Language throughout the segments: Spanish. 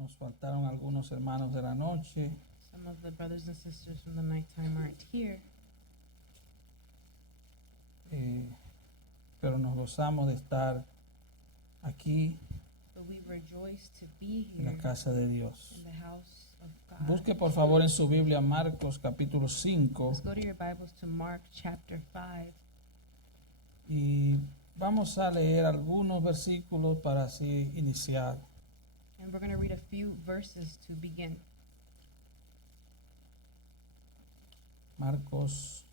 Nos faltaron algunos hermanos de la noche. Some of the brothers and sisters from the nighttime aren't here, Pero nos gozamos de estar aquí but we rejoice to be en la here casa de Dios. in the house of God. Busque por favor en su Biblia Marcos capítulo 5 Let's go to your Bibles to Mark chapter 5. y vamos a leer algunos versículos para así iniciar. And we're going to read a few verses to begin. Marcos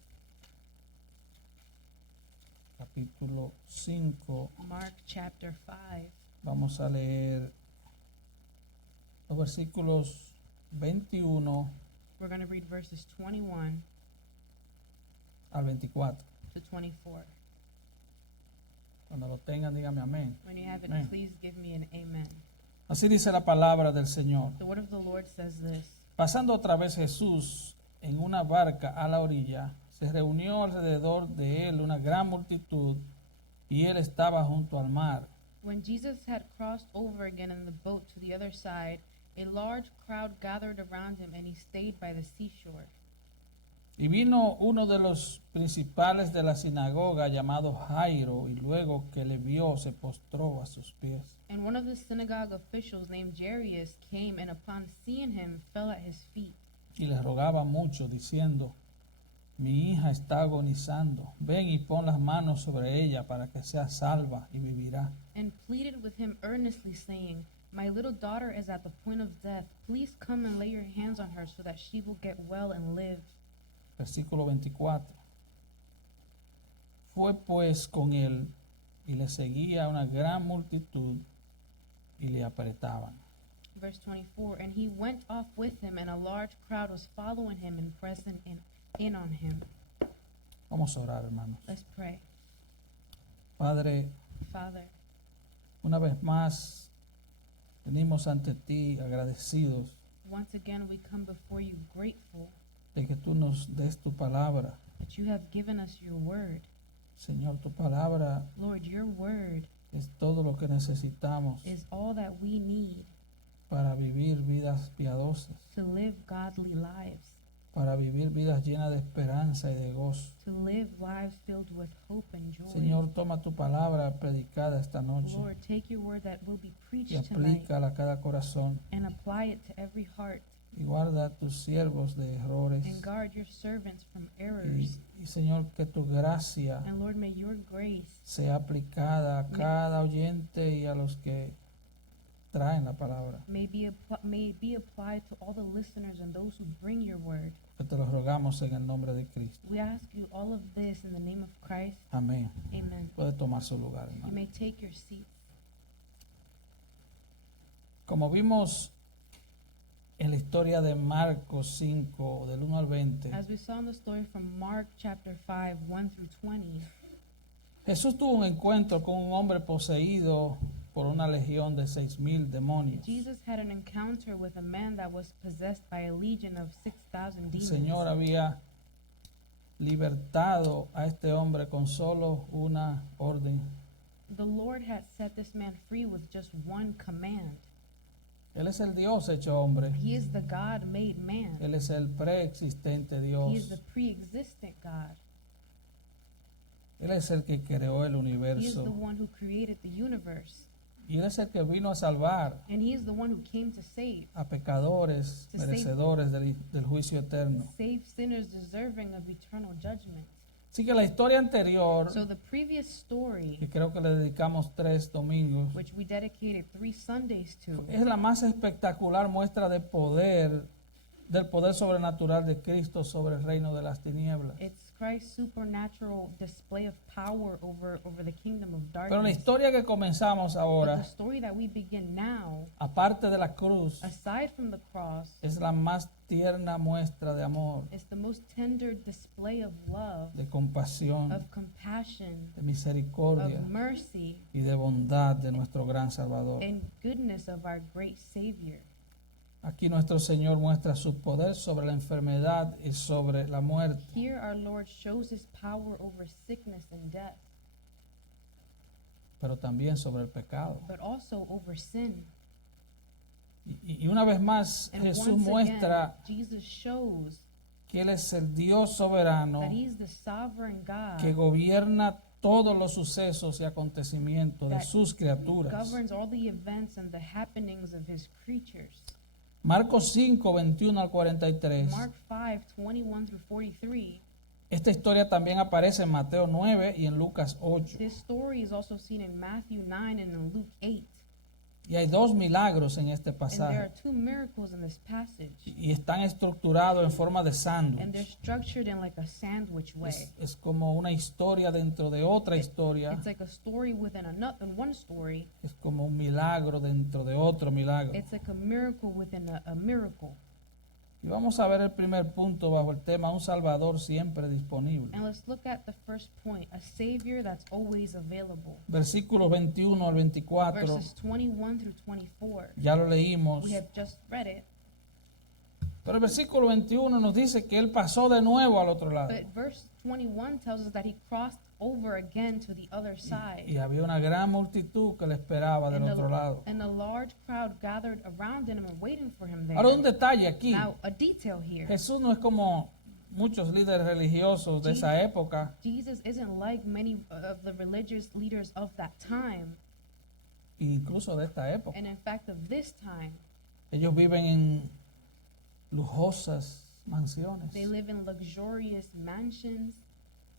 capítulo 5, Mark chapter 5. vamos a leer los versículos 21 We're going to read verses 21 al 24. to 24. Cuando lo tengan, dígame amén. When you have it, Amen. please give me an amen. Así dice la palabra del Señor. The word of the Lord says this. Pasando otra vez Jesús en una barca a la orilla, se reunió alrededor de él una gran multitud y él estaba junto al mar. When Jesus had crossed over again in the boat to the other side, a large crowd gathered around him, and he stayed by the seashore. Y vino uno de los principales de la sinagoga llamado Jairo, y luego que le vio se postró a sus pies. And one of the synagogue officials named Jairus came, and upon seeing him, fell at his feet. Y le rogaba mucho, diciendo: Mi hija está agonizando, ven y pon las manos sobre ella para que sea salva y vivirá. And pleaded with him earnestly, saying, My little daughter is at the point of death. Please come and lay your hands on her so that she will get well and live. Versículo 24. Fue pues con él y le seguía una gran multitud y le apretaban. Verse 24, And he went off with him, and a large crowd was following him and pressing in on him. Vamos a orar, hermanos. Let's pray. Padre, Father, una vez más venimos ante ti agradecidos once again we come before you grateful de que tú nos des tu palabra. that you have given us your word. Señor, tu palabra Lord, your word es todo lo que necesitamos is all that we need para vivir vidas piadosas, to live godly lives, para vivir vidas llenas de esperanza y de gozo. to live lives filled with hope and joy. Señor, toma tu palabra predicada esta noche Lord, take your word that will be y preached tonight aplícala a cada corazón. and apply it to every heart, Y guarda a tus siervos de errores. and guard your servants from Y, errors. y, Señor, que tu gracia And Lord, may your grace sea aplicada a cada oyente y a los que traen la palabra. may be applied to all the listeners and those who bring your word. Que te lo rogamos en el nombre de Cristo. We ask you all of this in the name of Christ. Amén. Amen. Puede tomar su lugar, You hermano. may take your seats. Como vimos en la historia de Marcos 5, del 1 al 20, As we saw in the story from Mark chapter 5, 1 through 20, Jesús tuvo un encuentro con un hombre poseído por una legión de 6,000 demonios. Jesus had an encounter with a man that was possessed by a legion of 6,000 El demons. Señor había libertado a este hombre con solo una orden. The Lord had set this man free with just one command. Él es el Dios hecho hombre. He is the God made man. Él es el preexistente He is Dios. the pre-existent God. Él es el que creó el He is the universo. one who created the universe. Y Él es el que vino a salvar And he is the one who came to save. a pecadores To save- merecedores del juicio eterno. Save sinners deserving of eternal judgment. Así que la historia anterior, So the previous story, que creo que le dedicamos 3 domingos, which we dedicated 3 Sundays to, es la más espectacular muestra de poder, del poder sobrenatural de Cristo sobre el reino de las tinieblas. it's Christ's supernatural display of power over the kingdom of Pero la darkness. historia que comenzamos But the ahora, story that we begin now, aparte de la cruz, aside from the cross, es la más tierna muestra de amor, is the most tender display of love, de compasión, of compassion, de misericordia of mercy, y de bondad de nuestro gran Salvador. and goodness of our great Savior. Aquí nuestro Señor muestra su poder sobre la enfermedad y sobre la muerte. Here our Lord shows his power over sickness and death, Pero también sobre el pecado. but also over sin. Y una vez más And Jesús once again, muestra Jesus shows que Él es el Dios soberano that He's the sovereign que God gobierna todos los sucesos y acontecimientos de that sus criaturas. governs all the events and the happenings of His creatures. Marcos 5, 21 al 43. Mark 5:21 through 43. Esta historia también aparece en Mateo 9 y en Lucas 8. This story is also seen in Matthew 9 and in Luke 8. Y hay dos milagros en este And there are pasaje. two miracles in this passage. Y están estructurados en forma de And they're sándwich. structured in like a sandwich way. Es como una historia dentro de otra historia. It's like a story within one story. Es como un milagro dentro de otro milagro. It's like a miracle within a miracle. Y vamos a ver el primer punto bajo el tema un Salvador siempre disponible. And let's look at the first point, a Savior that's always available. Versículos 21 al 24, Verses 21 through 24. ya lo leímos. We have just read it. Pero el versículo 21 nos dice que Él pasó de nuevo al otro lado. But verse 21 tells us that He crossed over again to the other side. Y había una gran multitud que le esperaba del otro lado. And a large crowd gathered around Him and waiting for Him there. Ahora un detalle aquí. Now, a detail here. Jesús no es como muchos líderes religiosos de esa época Jesus isn't like many of the religious leaders of that time, e incluso de esta época. and in fact of this time. Ellos viven en lujosas mansiones. They live in luxurious mansions.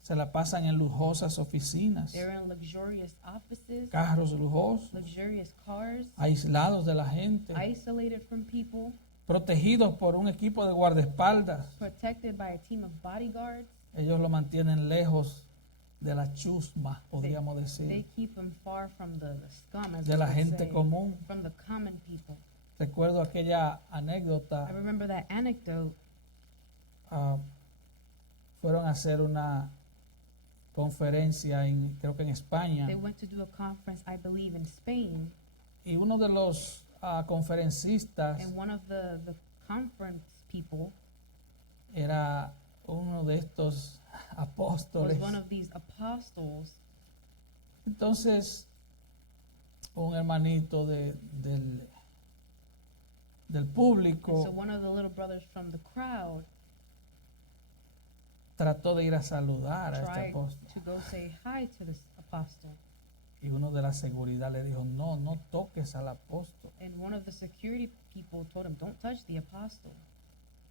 Se la pasan en lujosas oficinas, They're in luxurious offices, carros lujosos, luxurious cars, aislados de la gente, isolated from people, protegidos por un equipo de guardaespaldas. protected by a team of bodyguards. Ellos lo mantienen lejos de la chusma, podríamos They decir, keep them far from the scum, as de we la would gente say, común. from the common people. Recuerdo aquella I anécdota, remember that anecdote. fueron a hacer una conferencia creo que en España, They went to do a conference, I believe, in Spain, y uno de los conferencistas and one of the conference people era uno de estos was apóstoles. one of these apostles. Entonces, un hermanito del And público so one of the little brothers from the crowd trató de ir a saludar a este tried apóstol. to go say hi to this apostle. Y uno de la seguridad le dijo, no, no toques al apóstol, And one of the security people told him, don't touch the apostle,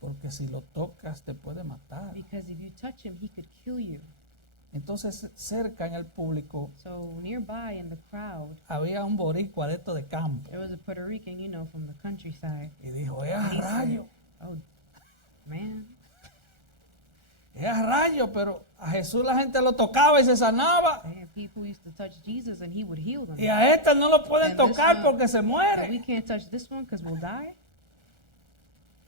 porque si lo tocas te puede matar. because if you touch him, he could kill you. Entonces, cerca en el público So nearby in the crowd, había un boricua de esto de campo. there was a Puerto Rican, from the countryside. Y dijo, es a He said, rayo, oh, man. es a rayo, pero a Jesús la gente lo tocaba y se sanaba. And people used to touch Jesus and he would heal them. Y a este no lo pueden And this tocar one- porque se And we muere. can't touch this one because we'll die.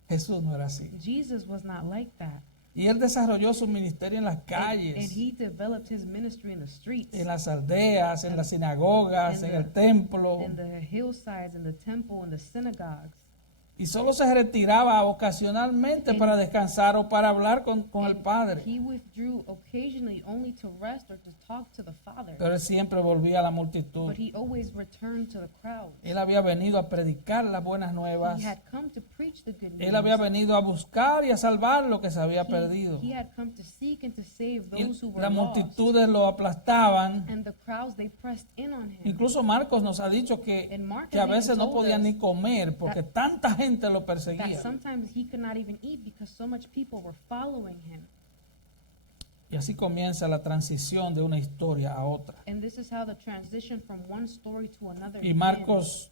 Jesús no era así. Jesus was not like that. Y él desarrolló su ministerio en las And calles, he developed his ministry in the streets, en las aldeas, en las sinagogas, en el templo. in the hillsides, in the temple, in the synagogues. Y solo se retiraba ocasionalmente para descansar o para hablar con el And Padre. he withdrew occasionally only to rest or to talk to the Father. Pero él siempre volvía a la multitud. But he always returned to the crowd. Él había venido a predicar las buenas nuevas. He had come to preach the good Él había news. venido a buscar y a salvar lo que se había perdido. He had come to seek and to save Y those who were las lost. multitudes lo aplastaban. And the crowds, they pressed in on him. Incluso Marcos nos ha dicho And Mark que a has veces even no told podía us ni comer porque tanta gente lo That perseguía. sometimes he could not even eat because so much people were following him. Y así comienza la transición de una historia a otra. And this is how the transition from one story to another Y begins. Marcos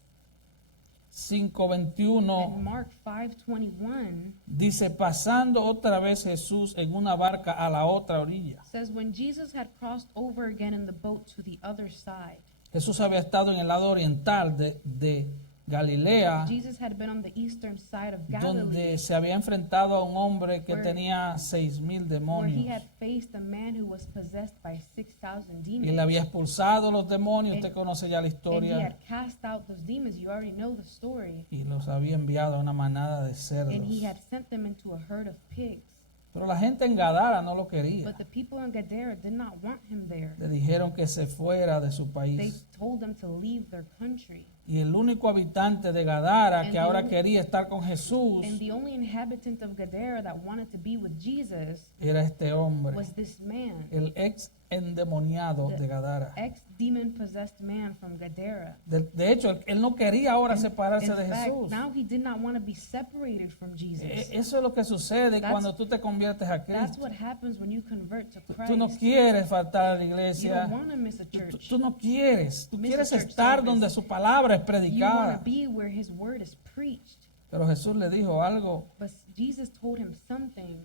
And 5:21 Mark 5:21 dice, pasando otra vez Jesús en una barca a la otra orilla. says, when Jesus had crossed over again in the boat to the other side. Jesús había estado en el lado oriental de Galilea, Jesus had been on the eastern side of Galilee, donde se había enfrentado a un hombre que Where- tenía 6,000 where he demonios. had faced a man who was possessed by 6,000 Y él demons. había expulsado los demonios, And- usted conoce ya la And he historia, had cast out those demons. You already know the story. y los había enviado a una manada de cerdos. And he had sent them into a herd of pigs. Pero la gente en Gadara no lo quería. But the people in Gadara did not want him there. Le dijeron que se fuera de su They país. told him to leave their country. Y el único habitante de Gadara And que ahora the- quería estar con Jesús And the only inhabitant of Gadara that wanted to be with Jesus era este hombre, was this man, el ex endemoniado de Gadara. ex-demon possessed man from Gadara. De hecho, él no quería ahora separarse In de fact, Jesús. now he did not want to be separated from Jesus. Eso es lo que sucede That's- cuando tú te conviertes a That's Cristo. what happens when you convert to Tú no Christ. quieres faltar a la You iglesia. don't want to miss a Tú church. no quieres. Tú Miss quieres a church estar service. donde su palabra es You want predicada. to be where his word is preached. Pero Jesús le dijo algo. But Jesus told him something.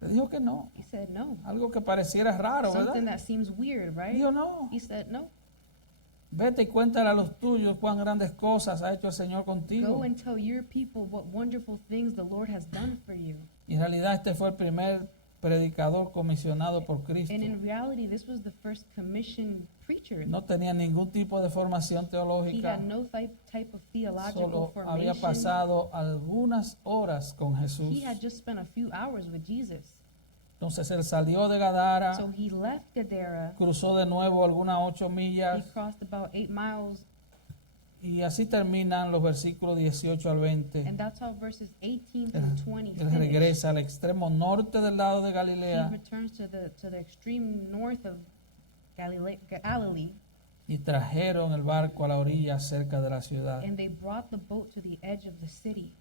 Le dijo que no. He said no. Algo que pareciera raro, Something ¿verdad? that seems weird, right? Dijo no. He said no. Vete y cuéntale a los tuyos cuán grandes cosas ha hecho el Señor contigo. Go and tell your people what wonderful things the Lord has done for you. Y en realidad este fue el primer predicador comisionado por Cristo. And in reality, this was the first commissioned preacher. No tenía ningún tipo de formación He teológica. had no type of theological Solo había formation. pasado algunas horas con Jesús. He had just spent a few hours with Jesus. Entonces él salió de Gadara, So he left Gadara. cruzó de nuevo algunas 8 He millas crossed about 8 miles. y así terminan los versículos 18 al 20. And that's how verses 18 Él, through 20 él finish. regresa al extremo norte del lado de He Galilea returns to the extreme north of Galilee, y trajeron el barco a la orilla cerca de la ciudad. and they brought the boat to the edge of the city.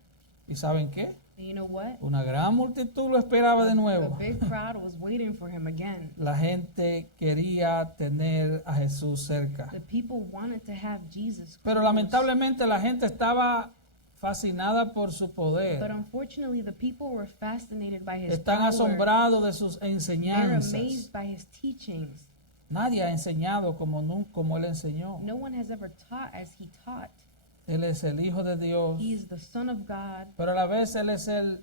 ¿Y saben qué? And you know what? Una gran multitud lo esperaba de A nuevo. big crowd was waiting for him again. La gente quería tener a Jesús cerca. The people wanted to have Jesus Pero close. lamentablemente la gente estaba fascinada por su But poder. unfortunately, the people were fascinated by his Están power. asombrados de sus They're enseñanzas. amazed by his teachings. Nadie ha enseñado como él enseñó. No one has ever taught as he taught. Él es el Hijo de Dios, He is the Son of God, pero a la vez él es el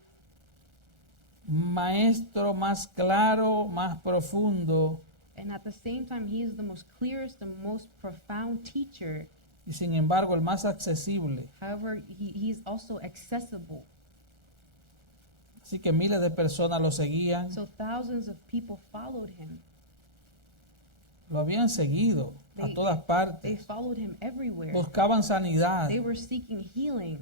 maestro más claro, más profundo, and at the same time, he is the most clearest and most profound teacher. y sin embargo el más accesible. However, he is also accessible. Así que miles de personas lo seguían, So thousands of people followed him. lo habían seguido a They- todas They partes, followed him everywhere. buscaban sanidad. They were seeking healing.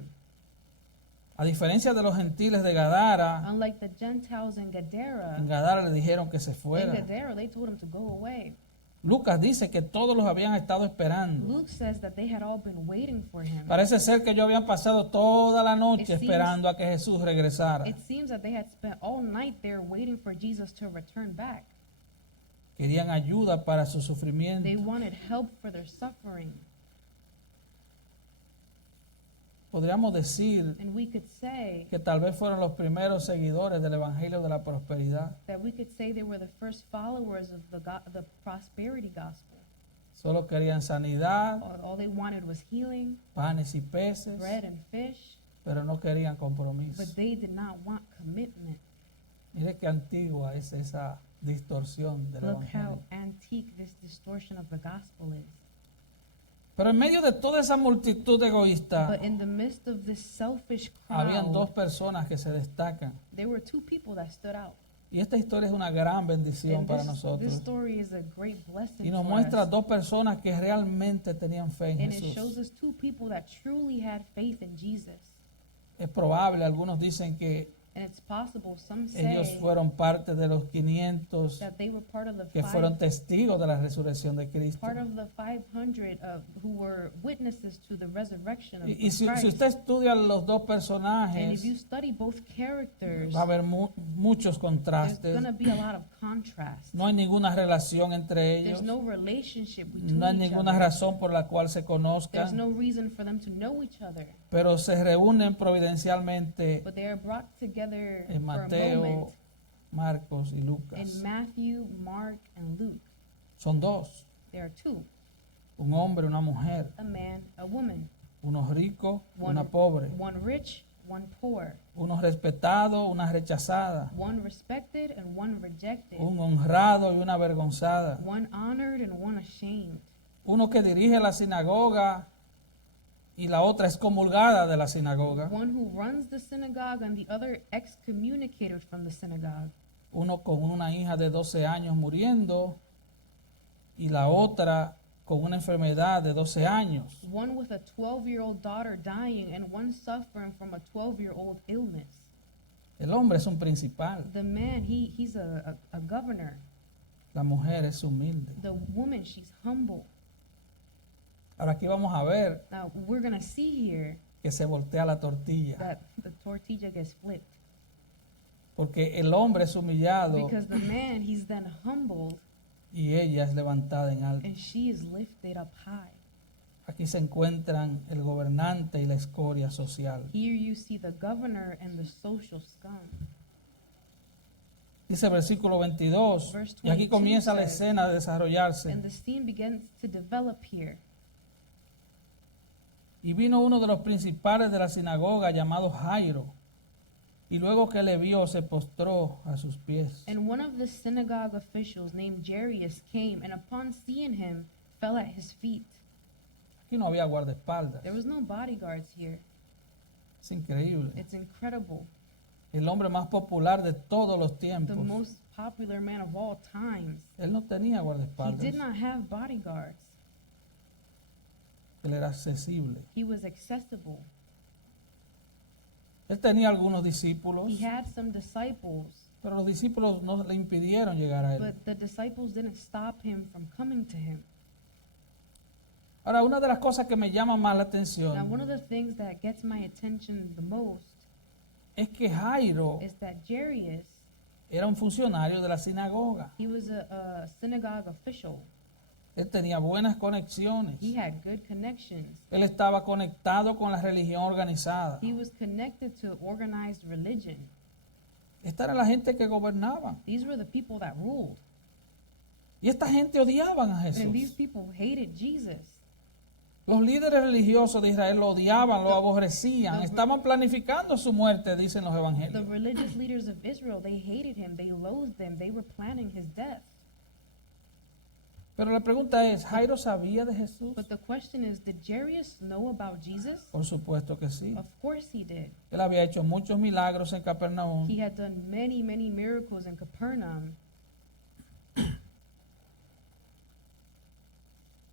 A diferencia de los gentiles de Gadara, Unlike the Gentiles in en Gadara, Gadara le dijeron que se in fuera. Gadara, they told him to go away. Lucas dice que todos los habían estado esperando. Luke says that they had all been waiting for him. Parece ser que ellos habían pasado toda la noche It seems- esperando a que Jesús regresara. It seems that they had spent all night there waiting for Jesus to return back. Querían ayuda para su sufrimiento. They wanted help for their suffering. Podríamos decir And we could say que tal vez fueron los primeros seguidores del Evangelio de la Prosperidad. that we could say they were the first followers of the prosperity gospel. Solo querían sanidad, All they wanted was healing, panes y peces, bread and fish, pero no querían compromiso. but they did not want commitment. Mire qué antigua es esa distorsión del Look how Evangelio. antique this distortion of the gospel is. Pero en medio de toda esa multitud egoísta, But in the midst of this selfish habían dos crowd, personas que se destacan. there were two people that stood out. Y esta historia es una gran bendición And para this nosotros. story is a great blessing Y nos for muestra us. dos personas que realmente tenían fe en And it shows Jesús. us two people that truly had faith in Jesus. Es probable, algunos dicen que And it's possible, some ellos say, fueron parte de los 500 that they were part of the que fueron testigos de la resurrección de Cristo. part of the 500 who were witnesses to the resurrection of Y si Christ. usted estudia los dos And personajes, if you study both characters, va a haber muchos there's contrastes. going to be a lot of contrast. No hay ninguna relación entre ellos. There's no relationship between No hay each ninguna other. razón por la cual se There's conozcan, no reason for them to know each other. pero se reúnen providencialmente But they are brought together en for a Mateo, moment Marcos y in Lucas. Matthew, Mark, and Luke. Son dos, There are two, un hombre y una mujer, a man, a woman, uno rico, One- una pobre, one rich, one poor, uno respetado, una rechazada, one respected and one rejected, un honrado y una avergonzada, one honored and one ashamed, uno que dirige la sinagoga y la otra excomulgada de la sinagoga, one who runs the synagogue and the other excommunicated from the synagogue, uno con una hija de 12 años muriendo y la otra con una enfermedad de 12 años. one with a 12-year-old daughter dying, and one suffering from a 12-year-old illness. El hombre es un principal, The man, he's a governor. la mujer es humilde. The woman, she's humble. Ahora aquí vamos a ver Now, we're going to see here que se voltea la tortilla, that the tortilla gets flipped. porque el hombre es humillado Because the man, he's then humbled, y ella es levantada en alto. and she is lifted up high. Aquí se encuentran el gobernante y la escoria social. Here you see the governor and the social scum. Dice el versículo 22, Verse y aquí 22 comienza la says, escena a desarrollarse. And the scene begins to develop here. Y vino uno de los principales de la sinagoga llamado Jairo, y luego que le vio se postró a sus pies. And one of the synagogue officials named Jairus came, and upon seeing him, fell at his feet. Aquí no había guardaespaldas. There was no bodyguards here. Es increíble. It's incredible. El hombre más popular de todos los The tiempos. most popular man of all times. Él no tenía He guardaespaldas. did not have bodyguards. Él era accesible. He was accessible. Él tenía algunos discípulos, He had some disciples, pero los discípulos no le impidieron llegar a él. but the disciples didn't stop him from coming to him. Ahora, una de las cosas que me llama más la Now, one atención of the things that gets my attention the most es que Jairo is that Jairus, era un funcionario de la sinagoga. he was a synagogue official. Él tenía buenas conexiones. He had good connections. Él estaba conectado con la religión organizada. He was connected to organized religion. Esta era la gente que gobernaba. These were the people that ruled. Y esta gente odiaban a And these Jesús. people hated Jesus. Los líderes religiosos de Israel lo odiaban, lo aborrecían. Estaban planificando su muerte, dicen los The evangelios. religious leaders of Israel, they hated him, they loathed him, they were planning his death. Pero la pregunta es, ¿Jairo sabía de Jesús? But the question is, did Jairus know about Jesus? Por supuesto que sí. Of course he did. Él había hecho muchos milagros en Capernaum. He had done many, many miracles in Capernaum.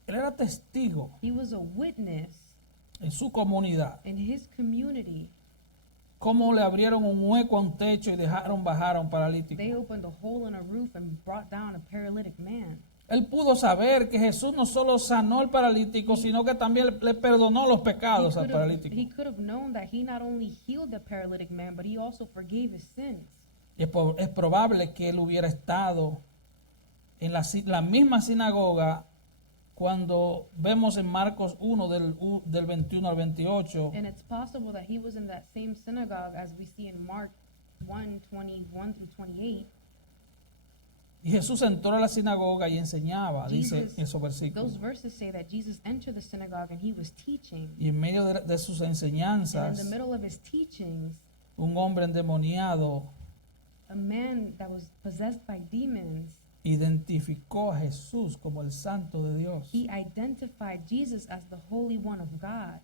Él era testigo He was a witness en su comunidad. in his community. Cómo le abrieron un hueco a un techo y dejaron bajar a un paralítico. They opened a hole in a roof and brought down a paralytic man. Él pudo saber que Jesús no solo sanó al paralítico, sino que también le perdonó los pecados al paralítico. He could have known that he not only healed the paralytic man, but he also forgave his sins. Es probable que él hubiera estado en la misma sinagoga cuando vemos en Marcos 1 del 21 al 28, And it's possible that he was in that same synagogue as we see in Mark 1:21 through 28. y Jesús entró a la sinagoga y enseñaba, dice Jesus, esos versículos. those verses say that Jesus entered the synagogue and he was teaching. Y en medio de sus And in enseñanzas, the middle of his teachings, un hombre endemoniado a man that was possessed by demons, identificó a Jesús como el Santo de Dios he identified Jesus as the Holy One of God.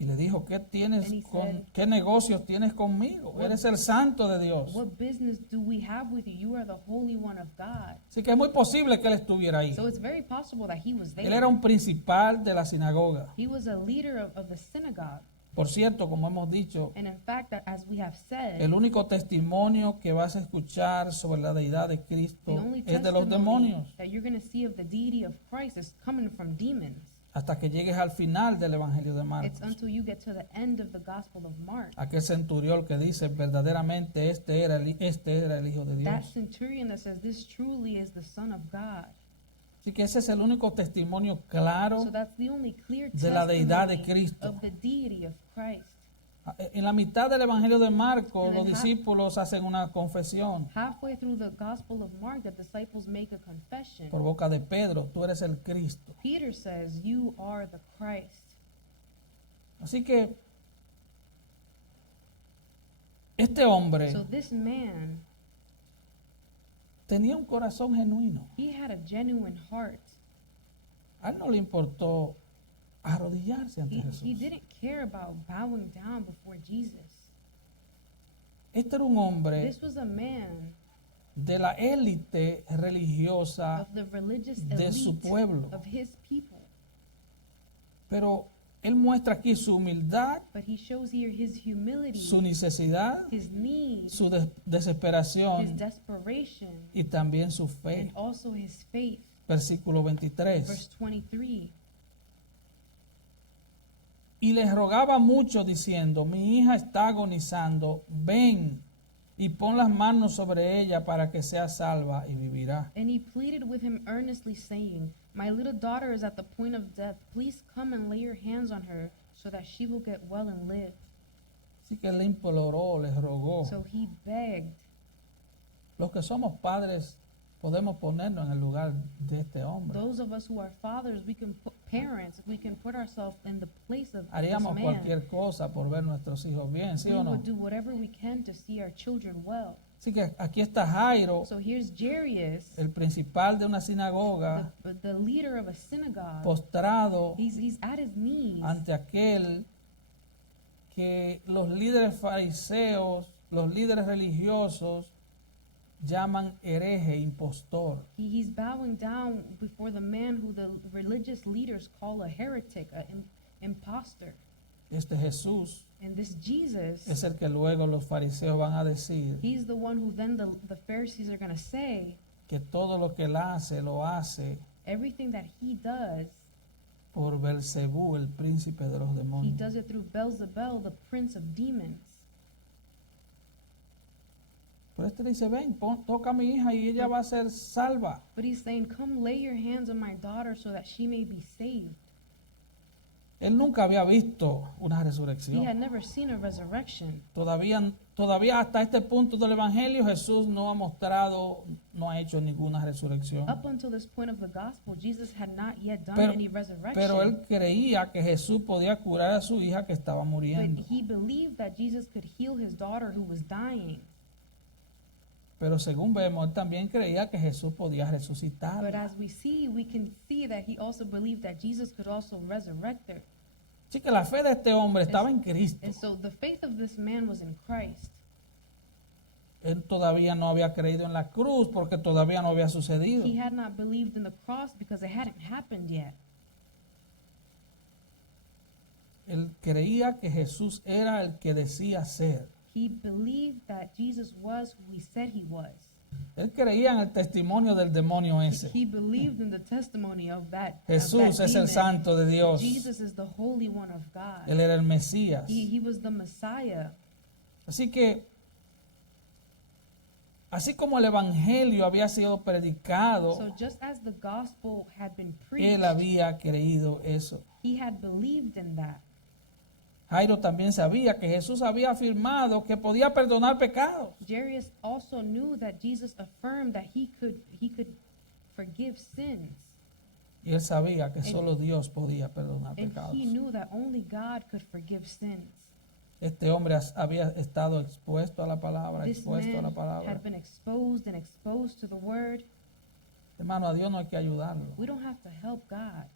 y le dijo, And he said, ¿qué negocios tienes conmigo? Eres el Santo de Dios. What business do we have with you? You are the Holy One of God. Así que es muy posible que él estuviera ahí. So it's very possible that he was Él there. era un principal de la sinagoga. He was a leader of the synagogue. Por cierto, como hemos dicho, And in fact, that as we have said, el único testimonio que vas a escuchar sobre la deidad de the Cristo only es de los testimony demonios, that you're going to see of the deity of Christ is coming from demons. hasta que llegues al final del Evangelio de It's Marcos. until you get to the end of the Gospel of Mark. Aquel centurión que dice, verdaderamente este era el Hijo de That Dios. centurion that says, this truly is the Son of God. Así que ese es el único testimonio claro So that's the only clear de la deidad de testimony Cristo. of the deity of Christ. En la mitad del Evangelio de Marcos, And los then discípulos hacen una confesión Halfway through the Gospel of Mark, the disciples make a confession. por boca de Pedro, tú eres el Cristo. Peter says, you are the Christ. Así que este hombre So this man, tenía un corazón genuino. he had a genuine heart. A él no le importó arrodillarse ante He Jesús. didn't care about bowing down before Jesus. Este era un hombre This was a man de la élite religiosa of the religious de su elite pueblo. of his people. Pero él muestra aquí su humildad, But he shows here his humility, su necesidad, his need, su his desesperación desperation, y también su fe. and also his faith. Versículo Verse 23. 23. Y les rogaba mucho diciendo, mi hija está agonizando, ven y pon las manos sobre ella para que sea salva y vivirá. And he pleaded with him earnestly, saying, my little daughter is at the point of death. Please come and lay your hands on her so that she will get well and live. Así que él le imploró, les rogó. So he begged. Los que somos padres podemos ponernos en el lugar de este hombre. Those of us who are fathers, we can put parents, we can put ourselves in the place of this Haríamos man. cualquier cosa por ver nuestros hijos bien, ¿sí We o no? would do whatever we can to see our children well. Así que aquí está Jairo, So here's Jairus, el principal de una sinagoga, the leader of a synagogue. postrado He's at his knees ante aquel que los líderes fariseos, los líderes religiosos llaman hereje, impostor. He's bowing down before the man who the religious leaders call a heretic, an imposter. Este Jesús And this Jesus, es el que luego los fariseos van a decir he's the one who then the Pharisees are going to say, que todo lo que él hace, lo hace everything that he does, por Belcebú, el príncipe de los he demonios. does it through Beelzebul, the prince of demons. Pero este dice, ven, toca a mi hija y ella va a ser salva. But he's saying, come lay your hands on my daughter so that she may be saved. Él nunca había visto una He had resurrección. never seen a resurrection. Todavía hasta este punto del Evangelio Jesús no ha mostrado, no ha hecho ninguna resurrección. Up until this point of the gospel, Jesus had not yet done Pero, any resurrection. pero él creía que Jesús podía curar a su hija que estaba But muriendo. he believed that Jesus could heal his daughter who was dying. Pero según vemos, él también creía que Jesús podía But resucitar. as we can see that he also believed that Jesus could also resurrect her. Así que la fe de este hombre estaba en Cristo. And so the faith of this man was in Christ. Él todavía no había creído en la cruz porque todavía no había sucedido. He had not believed in the cross because it hadn't happened yet. Él creía que Jesús era el que decía ser. He believed that Jesus was who he said he was. Él creía en el testimonio del demonio ese. He believed in the testimony of that. Jesús es el demon. santo de Dios. Jesus is the Holy One of God. Él era el Mesías. He was the Messiah. Así que, así como el Evangelio había sido predicado, So just as the gospel had been preached, él había creído eso. he had believed in that. Jairo también sabía que Jesús había afirmado que podía perdonar pecados. Jairus also knew that Jesus affirmed that he could forgive sins. Y él sabía que solo Dios podía perdonar And pecados. he knew that only God could forgive sins. Este hombre había estado expuesto a la palabra, This expuesto a la man palabra. had been exposed and exposed to the word. Hermano, a Dios no hay que ayudarlo. We don't have to help God.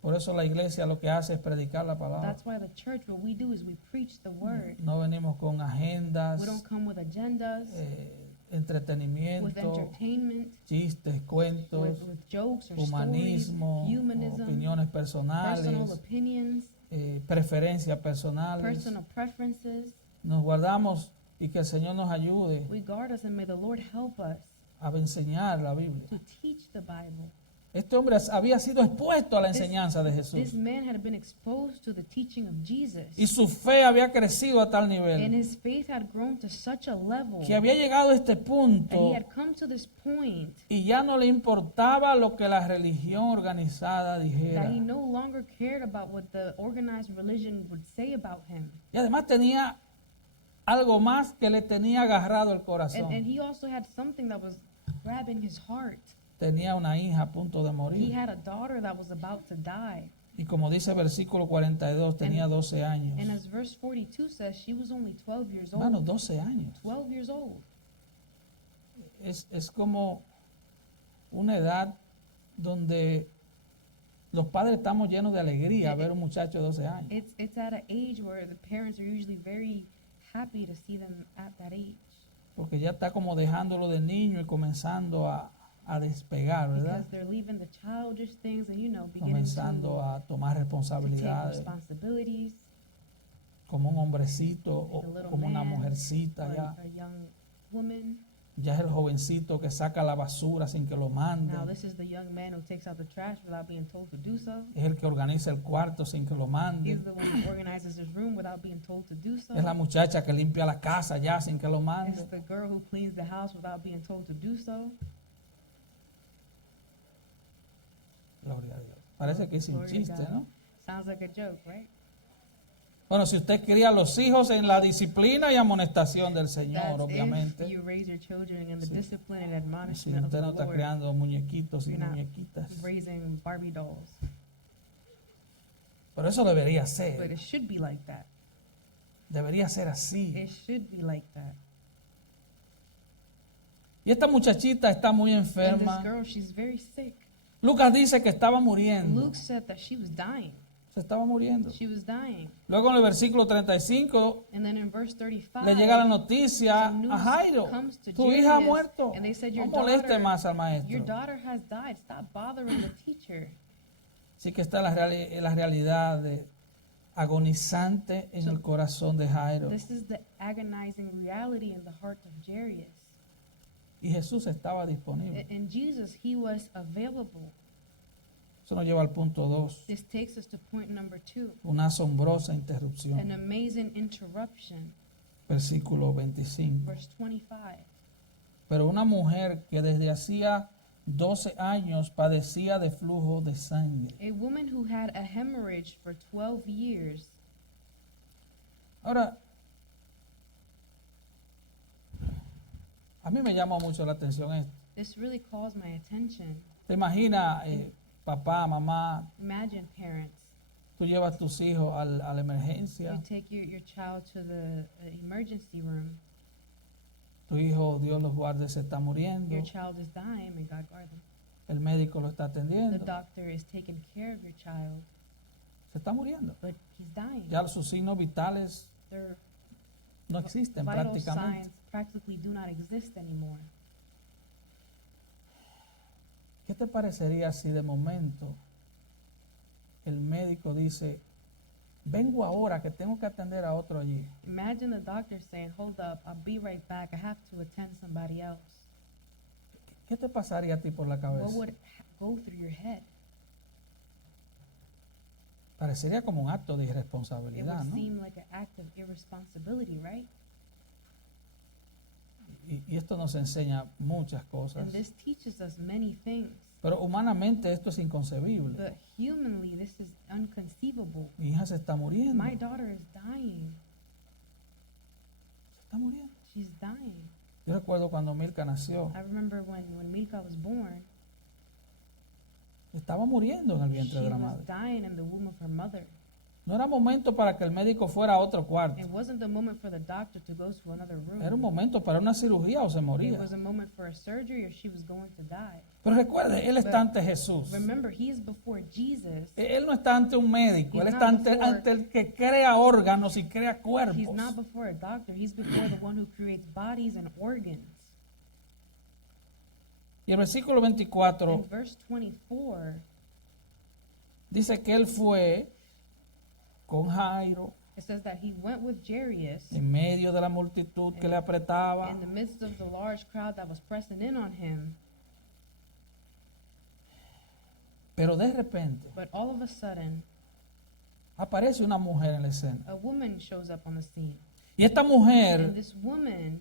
Por eso la iglesia lo que hace es predicar la palabra. That's why the church, what we do is we preach the word. No venimos con agendas, We don't come with agendas, with entretenimiento, entertainment, chistes, cuentos, with jokes or stories, humanismo, humanism, opiniones personal personales, opinions, preferencias personales. personal preferences. Nos guardamos y que el Señor nos ayude We guard us, and may the Lord help us a enseñar la Biblia. to teach the Bible. Este hombre había sido expuesto a la enseñanza de This Jesús man had been exposed to the teaching of Jesus, y su fe había crecido a tal and nivel his faith had grown to such a level que había llegado a este that he punto had come to this point y ya no le importaba lo que la religión organizada dijera. that he no longer cared about what the organized religion would say about him. Y además tenía algo más que le tenía agarrado el corazón. And he also had something that was grabbing his heart. Tenía una hija a punto de He morir. had a daughter that was about to die. Y como dice el versículo 42, tenía 12 And años. as verse 42 says, she was only 12 years Hermano, old. 12 años. 12 years old. Es como una edad donde los padres estamos llenos de alegría ver un muchacho de 12 años. It's at an age where the parents are usually very happy to see them at that age. porque ya está como dejándolo de niño y comenzando a despegar, ¿verdad? Because they're leaving the childish things and, beginning Comenzando a tomar to take responsabilidades responsibilities, como un hombrecito like a o little como una man mujercita or ya. a young woman. Ya es el jovencito que saca la basura sin que lo mande. Now this is the young man who takes out the trash without being told to do so. Es el que organiza el cuarto sin que lo mande. He's the one who organizes his room without being told to do so. Es la muchacha que limpia la casa ya sin que lo It's mande. the girl who cleans the house without being told to do so. Gloria a Dios. Parece que es un Glory to chiste, God. ¿no? Sounds like a joke, right? Bueno, si usted cría a los hijos en la disciplina y amonestación del Señor, That's if obviamente. you raise your children in the Sí. discipline and Si admonishment of usted the no está Lord. criando muñequitos y You're not muñequitas. raising Barbie dolls. Pero eso debería But ser. it should be like that. Debería ser así. It should be like that. Y esta muchachita está muy And this enferma. girl, she's very sick. Lucas dice que estaba muriendo. Luke said that she was dying. Se estaba muriendo. She was dying. Luego en el versículo 35 And then in verse 35, le llega la noticia some news a Jairo. comes to Tu hija ha Jairus, muerto. and they said, No "Your moleste daughter- más al Your maestro. daughter has died. Stop bothering the teacher. Así que está la realidad agonizante en el corazón de Jairo. This is the agonizing reality in the heart of Jairus. Y Jesús estaba disponible. And Jesus, he was available. Eso nos lleva al punto 2. This takes us to point number 2, Una asombrosa an interrupción. amazing interruption. Versículo 25. Verse 25. Pero una mujer que desde hacía 12 años padecía de flujo de sangre. A woman who had a hemorrhage for 12 years. Ahora, a mí me llama mucho la atención esto. This really calls my attention. ¿Te imaginas, papá, mamá, Imagine parents. tú llevas tus hijos a la You emergencia, take your child to the emergency room. tu hijo, Dios los guarde, se está muriendo, Your child is dying, and God guard them. el médico lo está The atendiendo, doctor is taking care of your child, se está muriendo. but he's dying. Ya sus signos vitales Their no existen vital prácticamente. signs practically do not exist anymore. ¿Qué te parecería si de momento el médico dice, vengo ahora que tengo que atender a otro allí? Imagine the doctor saying, "Hold up, I'll be right back. I have to attend somebody else." ¿Qué te pasaría a ti por la What cabeza? would go through your head? Parecería como un acto de It irresponsabilidad, would ¿no? seem like an act of irresponsibility, right? Y esto nos enseña muchas cosas. And this teaches us many things. Pero humanamente esto es inconcebible. But humanly, this is unconceivable. Mi hija se está muriendo. My daughter is dying. Se está muriendo. She's dying. Yo recuerdo cuando Milka nació, I remember when Milka was born, estaba muriendo en el vientre she de la was madre. dying in the womb of her mother. No era momento para que el médico fuera a otro cuarto. It wasn't the moment for the doctor to go to another room. Era un momento para una cirugía o se It moría. was a moment for a surgery or she was going to die. Pero recuerde, él está ante Jesús. Remember, he is before Jesus. Él no está ante un médico, él He's está not ante, before- ante el que crea órganos y crea He's cuerpos. not before a doctor. He's before the one who creates bodies and organs. Y el versículo 24 In verse 24, dice que él fue con Jairo it says that he went with Jairus en medio de la multitud que le apretaba. in the midst of the large crowd that was pressing in on him. Pero de repente But all of a sudden, aparece una mujer en la escena. a woman shows up on the scene. Y esta And mujer this woman,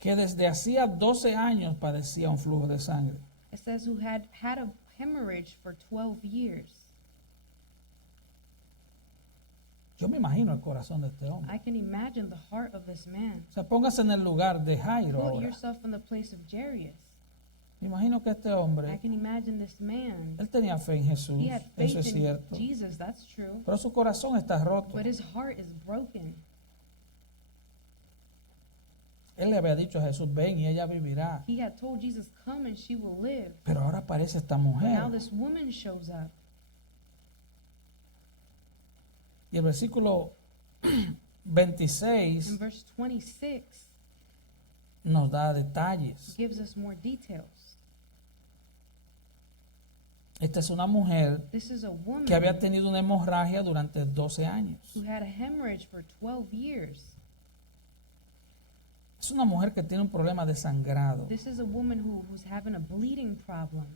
que desde hacía 12 años padecía un flujo de sangre. it says, who had had a hemorrhage for 12 years. Yo me imagino el corazón de este hombre. I can imagine the heart of this man. O sea, póngase en el lugar de Jairo Put ahora. yourself in the place of Jairus. Me imagino que este I hombre, can imagine this man. él tenía fe en Jesús, He had eso faith es in cierto. Jesus, that's true. Pero su corazón está roto. But his heart is broken. Él le había dicho a Jesús, ven y ella vivirá. He had told Jesus, "Come and she will live." Pero ahora aparece esta Now mujer. this woman shows up. Y el versículo 26 in verse 26, nos da detalles. gives us more details. Esta es una mujer This is a woman que había tenido una hemorragia durante 12 años. who had a hemorrhage for 12 years. Es una mujer que tiene un problema de sangrado. This is a woman who's having a bleeding problem.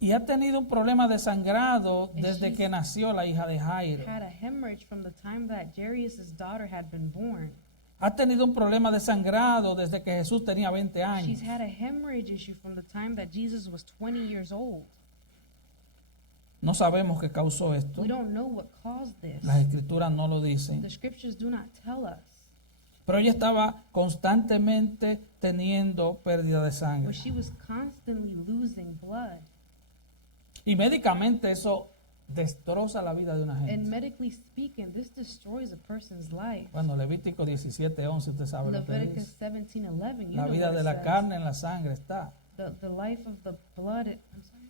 Y ha tenido un problema de sangrado And desde she's que nació la hija de Jairo. Had a hemorrhage from the time that Jairus' daughter had been born. Ha tenido un problema de sangrado desde que Jesús tenía 20 años. She's had a hemorrhage issue from the time that Jesus was 20 years old. No sabemos qué causó esto. We don't know what caused this. Las escrituras no lo dicen. The scriptures do not tell us. Pero ella estaba constantemente teniendo pérdida de But sangre. she was constantly losing blood. Y médicamente eso destroza la vida de una And gente. medically speaking, this destroys a person's life. Bueno, Levítico 17:11, usted sabe lo que Leviticus dice. 17:11, you La know vida what de it la says. carne en la sangre está. The life of the blood, I'm sorry?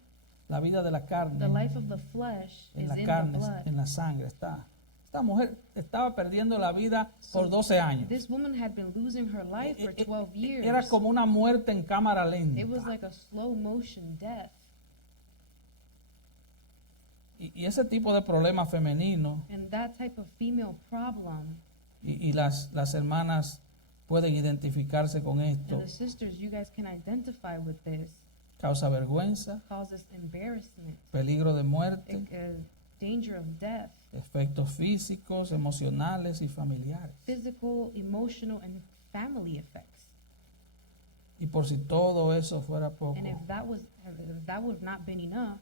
La vida de la carne The life of the flesh en is la in the carne, blood. en la sangre está. Esta mujer estaba perdiendo la vida por 12 años. This woman had been losing her life for 12 years. Era como una muerte en cámara It was lenta. like a slow motion death. Y ese tipo de problema femenino, And that type of female problem, y las hermanas pueden identificarse con esto, and the sisters, you guys can identify with this, causa vergüenza, causes embarrassment, peligro de muerte, danger of death, efectos físicos, emocionales y familiares. physical, emotional, and family effects. Y por si todo eso fuera poco, And if that would not been enough,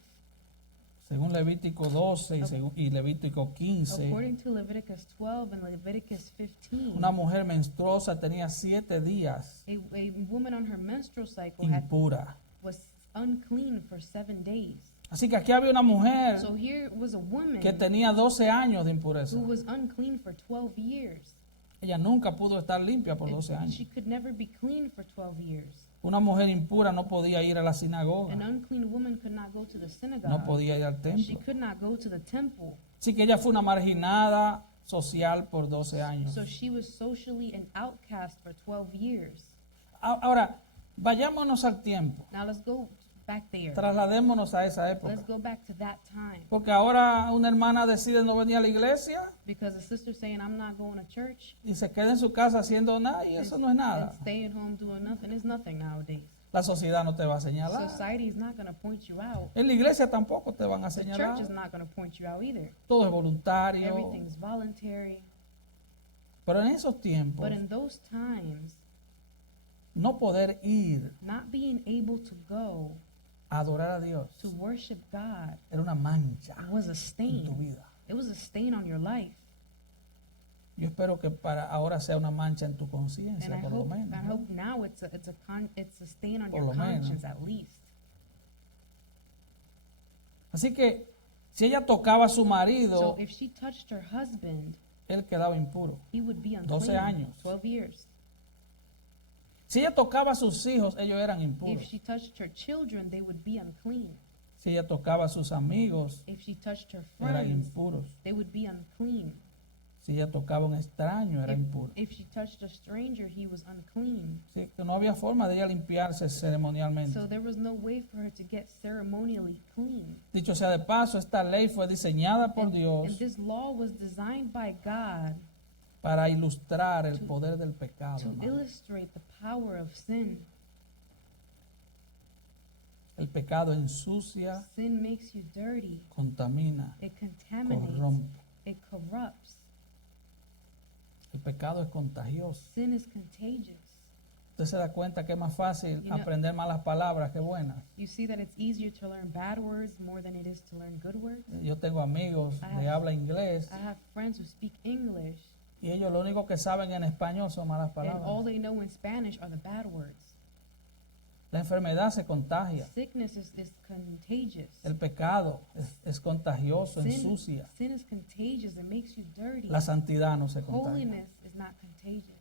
según Levítico 12 y Levítico 15, according to Leviticus 12 and Leviticus 15, una mujer menstruosa tenía 7 días a woman on her menstrual cycle impura. was unclean for 7 days. Así que aquí había una mujer So here was a woman que tenía 12 años de impureza. who was unclean for 12 years. Ella nunca pudo estar limpia por 12 And años. she could never be clean for 12 years. Una mujer impura no podía ir a la An sinagoga, unclean woman could not go to the synagogue. no podía ir al She templo. could not go to the temple. Así que ella fue una marginada social por 12 años. So she was socially an outcast for 12 years. Ahora, vayámonos al tiempo. Now let's go back there. Trasladémonos a esa Let's época. go back to that time. Porque ahora una hermana decide no venir a la iglesia Because the sister saying, I'm not going to church, y se queda en su casa haciendo nada y eso no es and nada. stay at home doing nothing is nothing nowadays. La sociedad no te va a señalar. Society is not going to point you out. En la iglesia tampoco te van a The señalar. church is not going to point you out either. Todo es voluntario. Everything's voluntary. Pero en esos tiempos, But in those times, no poder ir not being able to go a adorar a Dios to worship God era una mancha was a en tu stain. vida. It was a stain on your life. Yo espero que para ahora sea una mancha en tu And conciencia, I por lo hope, menos. I ¿no? hope now it's a stain on Por your lo menos. conscience at least. Así que si ella tocaba a su marido, So if she touched her husband, él quedaba impuro. he would be 12 unclean. años. 12 years. Si ella tocaba a sus hijos, ellos eran If impuros. she touched her children, they would be unclean. Si ella tocaba a sus amigos, If she touched her eran friends, impuros. they would be unclean. Si ella tocaba a un extraño, era impuro. If she touched a stranger, he was unclean. Así que no había forma de ella limpiarse ceremonialmente. So there was no way for her to get ceremonially clean. Dicho sea de paso, esta ley fue diseñada por And Dios this law was designed by God para ilustrar el poder del pecado. to hermano. illustrate the power of sin. El pecado ensucia, Sin makes you dirty. contamina, It contaminates. corrompe. It corrupts. El pecado es contagioso. Sin is contagious. Usted se da cuenta que es más fácil You know- aprender malas palabras que buenas. You see that it's easier to learn bad words more than it is to learn good words. Yo tengo amigos de habla inglés I have friends who speak English, y ellos lo único que saben en español son malas and all palabras. they know in Spanish are the bad words. La enfermedad se contagia. Sickness is contagious. El pecado es contagioso, Sin ensucia. is contagious. It makes you dirty. La santidad no se contagia. Holiness is not contagious.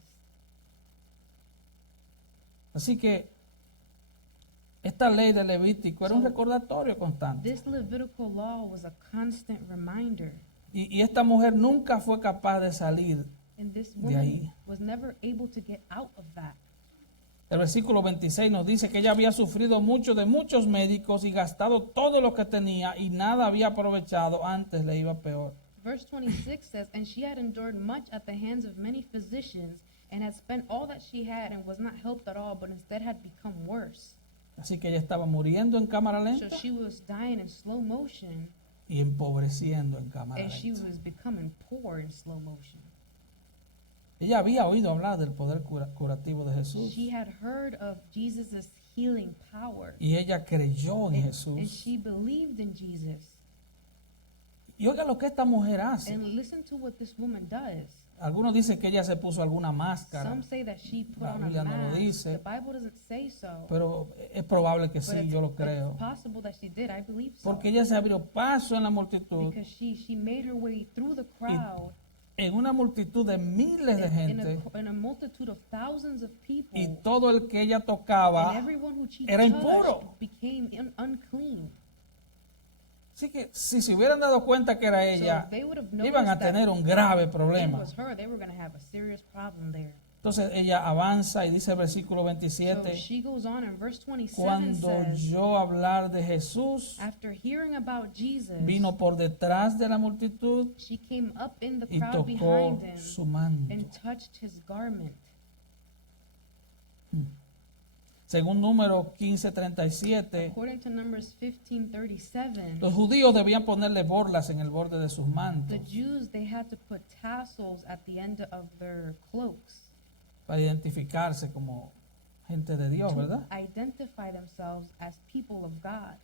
Así que esta ley de Levítico era un recordatorio constante. This Levitical law was a constant reminder. Y esta mujer nunca fue capaz de salir And this de woman ahí. was never able to get out of that. El versículo 26 nos dice que ella había sufrido mucho de muchos médicos y gastado todo lo que tenía y nada había aprovechado, antes le iba peor. Verse 26 says, and she had endured much at the hands of many physicians and had spent all that she had and was not helped at all, but instead had become worse. Así que ella estaba muriendo en cámara So lenta she was dying in slow motion y empobreciendo en cámara and she lenta. was becoming poor in slow motion. Ella había oído hablar del poder curativo de Jesús She had heard of Jesus' healing power y ella creyó en and Jesús. she believed in Jesus. Y oiga lo que esta mujer hace. And listen to what this woman does. Algunos dicen que ella se puso alguna máscara, Some say that she put La on a Biblia no lo mask. dice. The Bible doesn't say so. pero es probable que But sí, yo lo it's creo. possible that she did. I believe so. Porque ella se abrió paso en la multitud, Because she made her way through the crowd en una multitud de miles de gente, in a multitude of thousands of people. y todo el que ella And tocaba. everyone who she era touched impuro. became unclean. Así que si se hubieran dado cuenta que era So ella, if they would have iban a noticed that tener un grave it problema. was her, they were going to have a serious problem there. Entonces ella avanza y dice el versículo So 27, she goes on in verse 27 cuando says, yo hablar de Jesús, after hearing about Jesus, vino por detrás de la multitud she came up in the y crowd tocó behind him su manto. and touched his garment. Según número 15:37, According to Numbers 15:37, los judíos debían ponerle borlas en el borde de sus mantos the Jews, they had to put tassels at the end of their cloaks para identificarse como gente de Dios, to ¿verdad? identify themselves as people of God.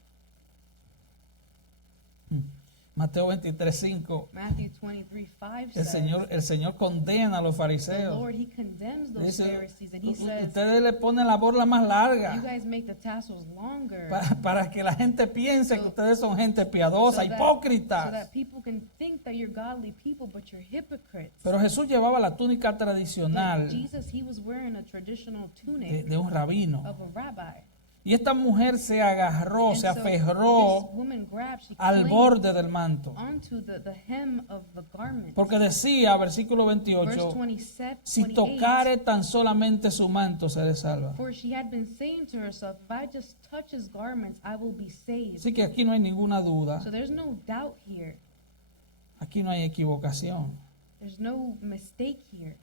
Mateo 23:5, Matthew 23:5 el says, el Señor condena a los the fariseos. Lord, he condemns those Dice, Pharisees, and he says, ustedes le ponen la borla más you larga guys make the tassels longer para que la gente piense que ustedes son gente piadosa, so hipócritas. that people can think that you're godly people, but you're hypocrites. Pero Jesús llevaba la túnica But tradicional Jesus, he was wearing a traditional tunic de un rabino. of a rabbi. Y esta mujer se agarró, And se so this aferró woman grabbed, she al clinged borde del manto. onto the hem of the garment. Porque decía, versículo Verse 28, 27, si 28, tocare tan solamente su manto, seré salva. for she had been saying to herself, if I just touch his garments, I will be saved. Así que aquí no hay ninguna duda, So there's no doubt here. aquí no hay equivocación. There's no mistake here.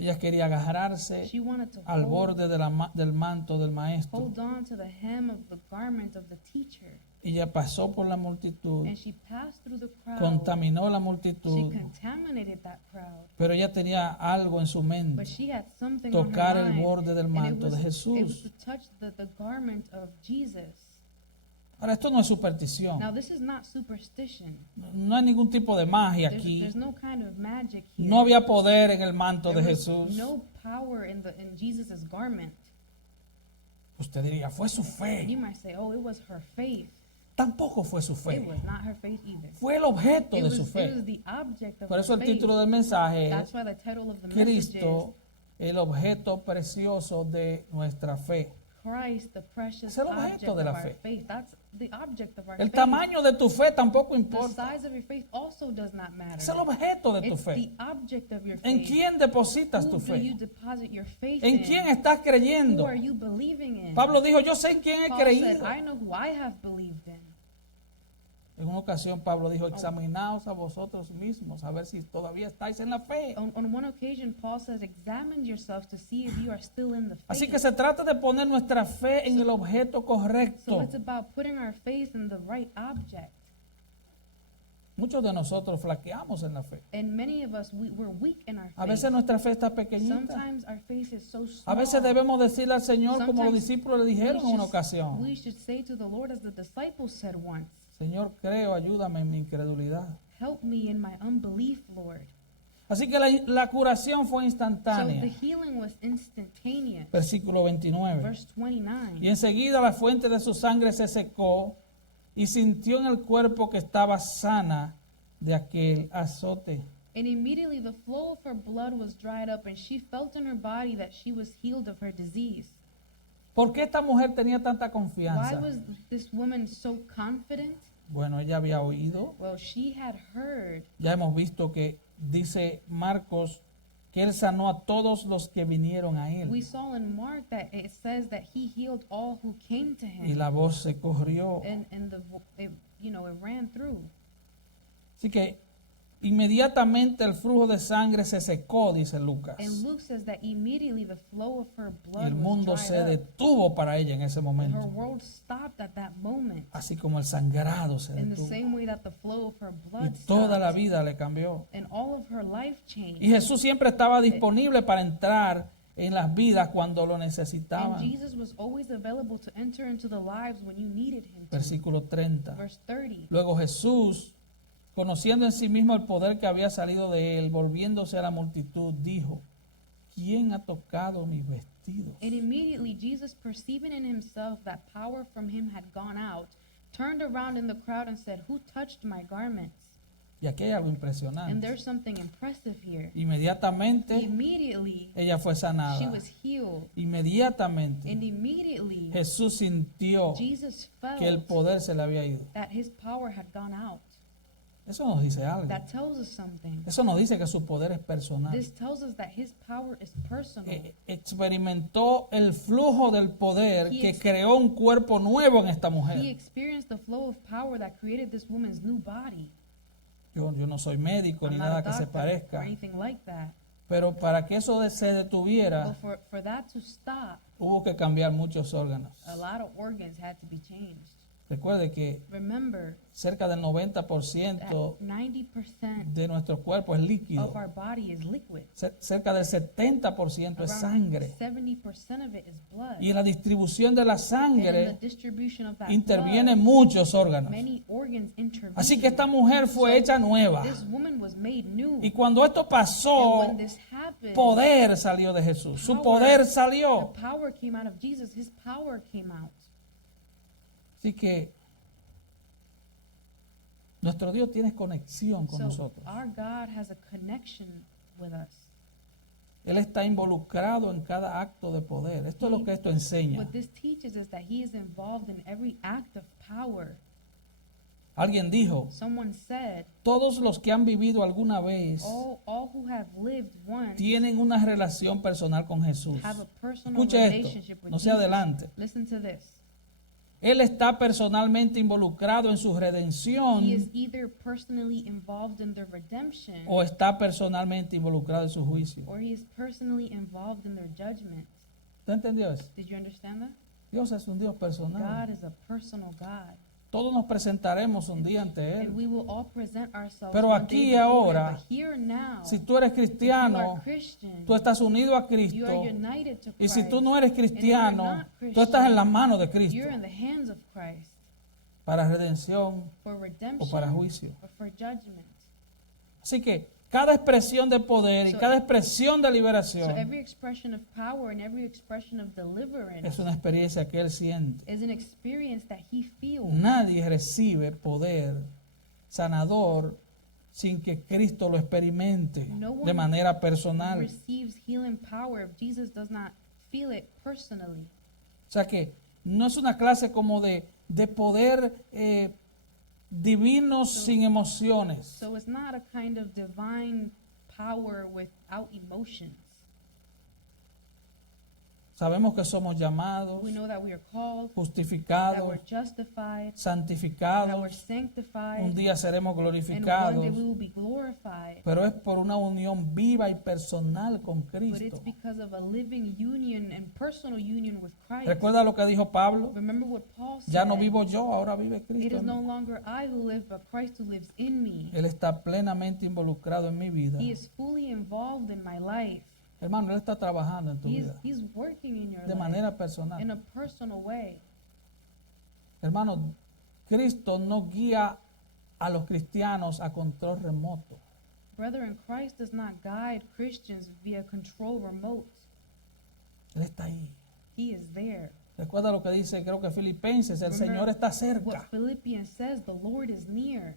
Ella quería agarrarse She wanted to al borde del manto del maestro. hold on to the hem of the garment of the teacher. Ella pasó por la multitud, And she passed through the crowd. contaminó la She multitud, contaminated that crowd. pero ella tenía algo en su mente, But she had something on tocar her el mind. borde del And manto de it was Jesús. to touch the garment of Jesus. Ahora, esto no es superstición, Now this is not superstition. no hay ningún tipo de magia aquí, There's no kind of magic here. no había poder en el manto de There was Jesús. no power in Jesus' garment. Usted diría, fue su You fe. might say, oh, it was her faith. Tampoco fue su It fe, was not her faith either. fue el objeto It de was, su it was fe. the object of Por her eso el faith. título del mensaje That's es why the title of the message is Cristo, el objeto precioso de nuestra fe. Christ, the precious Es el objeto object de of la our fe. faith. That's the object of our El faith. tamaño de tu fe tampoco The importa. size of your faith also does not matter. Es el objeto de tu It's fe. the object of your ¿En faith. quién depositas Who tu do you fe? deposit your faith ¿En in? quién estás Who creyendo? are you believing in? Pablo dijo, yo sé en quién he Paul said, creído. I know who I have believed in. En una ocasión Pablo dijo, examinaos a vosotros mismos a ver si todavía estáis en la fe. On one occasion, Paul says, examine yourselves to see if you are still in the faith. Así que se trata de poner nuestra fe en el objeto So correcto. it's about putting our faith in the right object. Muchos de nosotros flaqueamos en la fe. And many of us, we're weak in our A veces faith. nuestra fe está pequeñita. Sometimes our faith is so small. A veces debemos decirle al Señor como los Sometimes discípulos le dijeron en una ocasión. we should say to the Lord as the disciples said once, Señor, creo, ayúdame en mi incredulidad. help me in my unbelief, Lord. Así que la curación fue So the instantánea. healing was instantaneous. Versículo 29. Verse 29. Y enseguida la fuente de su sangre se secó y sintió en el cuerpo que estaba sana de aquel azote. And immediately the flow of her blood was dried up, and she felt in her body that she was healed of her disease. ¿Por qué esta mujer tenía tanta Why confianza? was this woman so confident? Bueno, ella había oído. Well, she had heard. Ya hemos visto que dice Marcos que él sanó a todos los que vinieron a él. We saw in Mark that it says that he healed all who came to Y him. la voz se corrió. And it ran through. Así que inmediatamente el flujo de sangre se secó, dice Lucas. And Luke says that immediately the flow of her Y blood el was mundo dried se up. detuvo para ella en ese Her momento. world stopped at that moment. Así como el sangrado se In the detuvo. same way that the flow of her Y blood toda la stopped. vida le cambió. And all of her life changed. Y Jesús siempre estaba disponible para entrar en las vidas cuando lo And necesitaban. Jesus was always available to enter into the lives when you needed him to. Versículo 30. Verse 30. Luego Jesús, conociendo en sí mismo el poder que había salido de él, volviéndose a la multitud, dijo, ¿quién ha tocado mis vestidos? And immediately Jesus, perceiving in himself that power from him had gone out, turned around in the crowd and said, "Who touched my garments?" Y aquí hay algo And impresionante. there's something impressive here. Inmediatamente Immediately ella fue she sanada. was healed. Inmediatamente And immediately Jesús sintió Jesus que el felt poder se le había ido. that his power had gone out. Eso nos dice algo. That tells us something. Eso nos dice que su poder es personal. This tells us that his power is personal. Experimentó el flujo del poder He que ex- creó un cuerpo nuevo en esta He mujer. experienced the flow of power that created this woman's new body. Yo no soy médico I'm ni not a nada que se doctor or parezca, anything like that. pero para que eso se detuviera, But for that to stop, hubo que cambiar muchos órganos. a lot of organs had to be changed. Recuerde que Remember cerca del that 90% 90% de nuestro cuerpo es of líquido. our body is liquid. Cerca del 70% es Around sangre. 70% of it is blood. Y en la distribución de la And in the sangre distribution of that intervienen blood, muchos órganos. many organs intervene. Así que esta mujer fue hecha nueva. This woman was made new. Y cuando esto And pasó, when this happened, poder salió de Jesús. Su poder the salió. power came out of Jesus. His power came out. Así que nuestro Dios tiene conexión con So nosotros. our God has a connection with us. Él está involucrado en cada acto de poder. Esto es lo que esto enseña. What this teaches is that he is involved in every act of power. Alguien dijo, Someone said, todos los que han vivido alguna vez all who have lived once tienen una relación personal con Jesús. have a personal Escuche esto, relationship with no se Jesus. adelante. Listen to this. Él está personalmente involucrado en su He redención is either personally involved in their redemption o está personalmente involucrado en su juicio. or he is personally involved in their judgment. ¿Usted entendió eso? Did you understand that? Dios es un Dios personal. God is a personal God. Todos nos presentaremos un día ante And Él. we will all present ourselves Pero one aquí day before ahora, him. But here now, Si tú eres if you are cristiano, Christian, tú estás unido a you Cristo. are united to Y Christ. si tú no eres And if you're cristiano, not tú estás en las Christian, manos de Cristo you're in the hands of Christ para redención for redemption o para juicio. or for judgment. Así que cada expresión de poder y So- cada expresión de So liberación every expression of power and every expression of deliverance es una experiencia que Él siente. is an experience that he feels. Nadie recibe poder sanador sin que Cristo lo experimente No one de manera personal. Receives healing power if Jesus does not feel it personally. O sea que no es una clase como de poder divino sin emociones. So it's not a kind of divine power without emotions. Sabemos que somos llamados, We know that we are called, that justificados, we're justified, that we're santificados. sanctified, Un día seremos and one glorificados, day we will be glorified. pero es por una unión viva y personal con But it's Cristo. because of a living union and personal union with Christ. Recuerda lo que dijo Pablo, Remember what Paul said. ya no vivo yo, ahora vive It Cristo is en no mí. longer I who live, but Christ who lives in me. Él está plenamente involucrado en mi vida. He is fully involved in my life. Hermano, Él está trabajando en tu vida He's working in your de life manera in personal. a personal way. Hermano, Cristo no guía a los cristianos a control remoto. Brethren, Christ does not guide Christians via control remote. Él está ahí. He is there. Recuerda lo que dice, creo que Filipenses, el Remember Señor está What cerca. Philippians says, the Lord is near.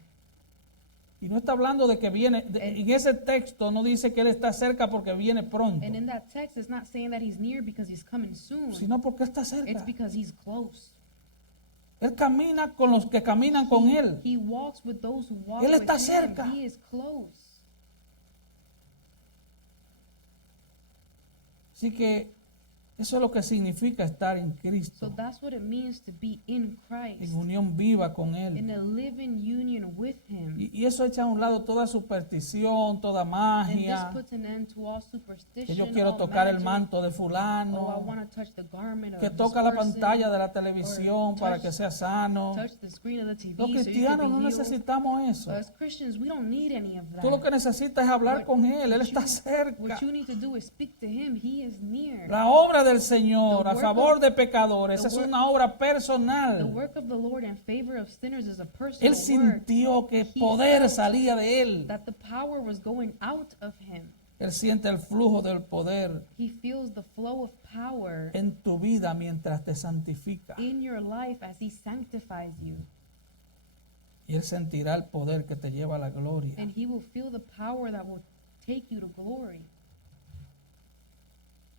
Y no está hablando de que viene, en ese texto no dice que Él está cerca porque viene pronto, And in that text, it's not saying that he's near because he's coming soon. sino porque está It's cerca. because he's close. Él camina con los que caminan con Él. He walks with those who walk Él with está him. cerca. He is close. Así que eso es lo que significa estar en So Cristo, that's what it means to be in Christ, en unión viva con in Él. a living union with Him. Y eso echa a un lado toda superstición, toda And this magia, puts an end to all que superstition, yo quiero all tocar el magic. manto de Oh, I fulano, want to touch the garment que of this toca la person, pantalla de la televisión or para touch- que sea sano. touch the screen of the TV Los so you can cristianos no be healed. necesitamos eso. As Christians, we don't need any of that. Tú lo que necesitas es hablar What- con Él, Él what está you- cerca. What you need to do is speak to Him. He is near. La obra del Señor The a work favor of- de pecadores the es work- una obra The personal. work of the Lord in favor of sinners is a Él personal work. sintió que poder salía de Él. That the power was going out of Him. Él siente el flujo del poder He feels the flow of power en tu vida mientras te santifica. in your life as He sanctifies you. Y Él sentirá el poder que te lleva a la gloria. And He will feel the power that will take you to glory.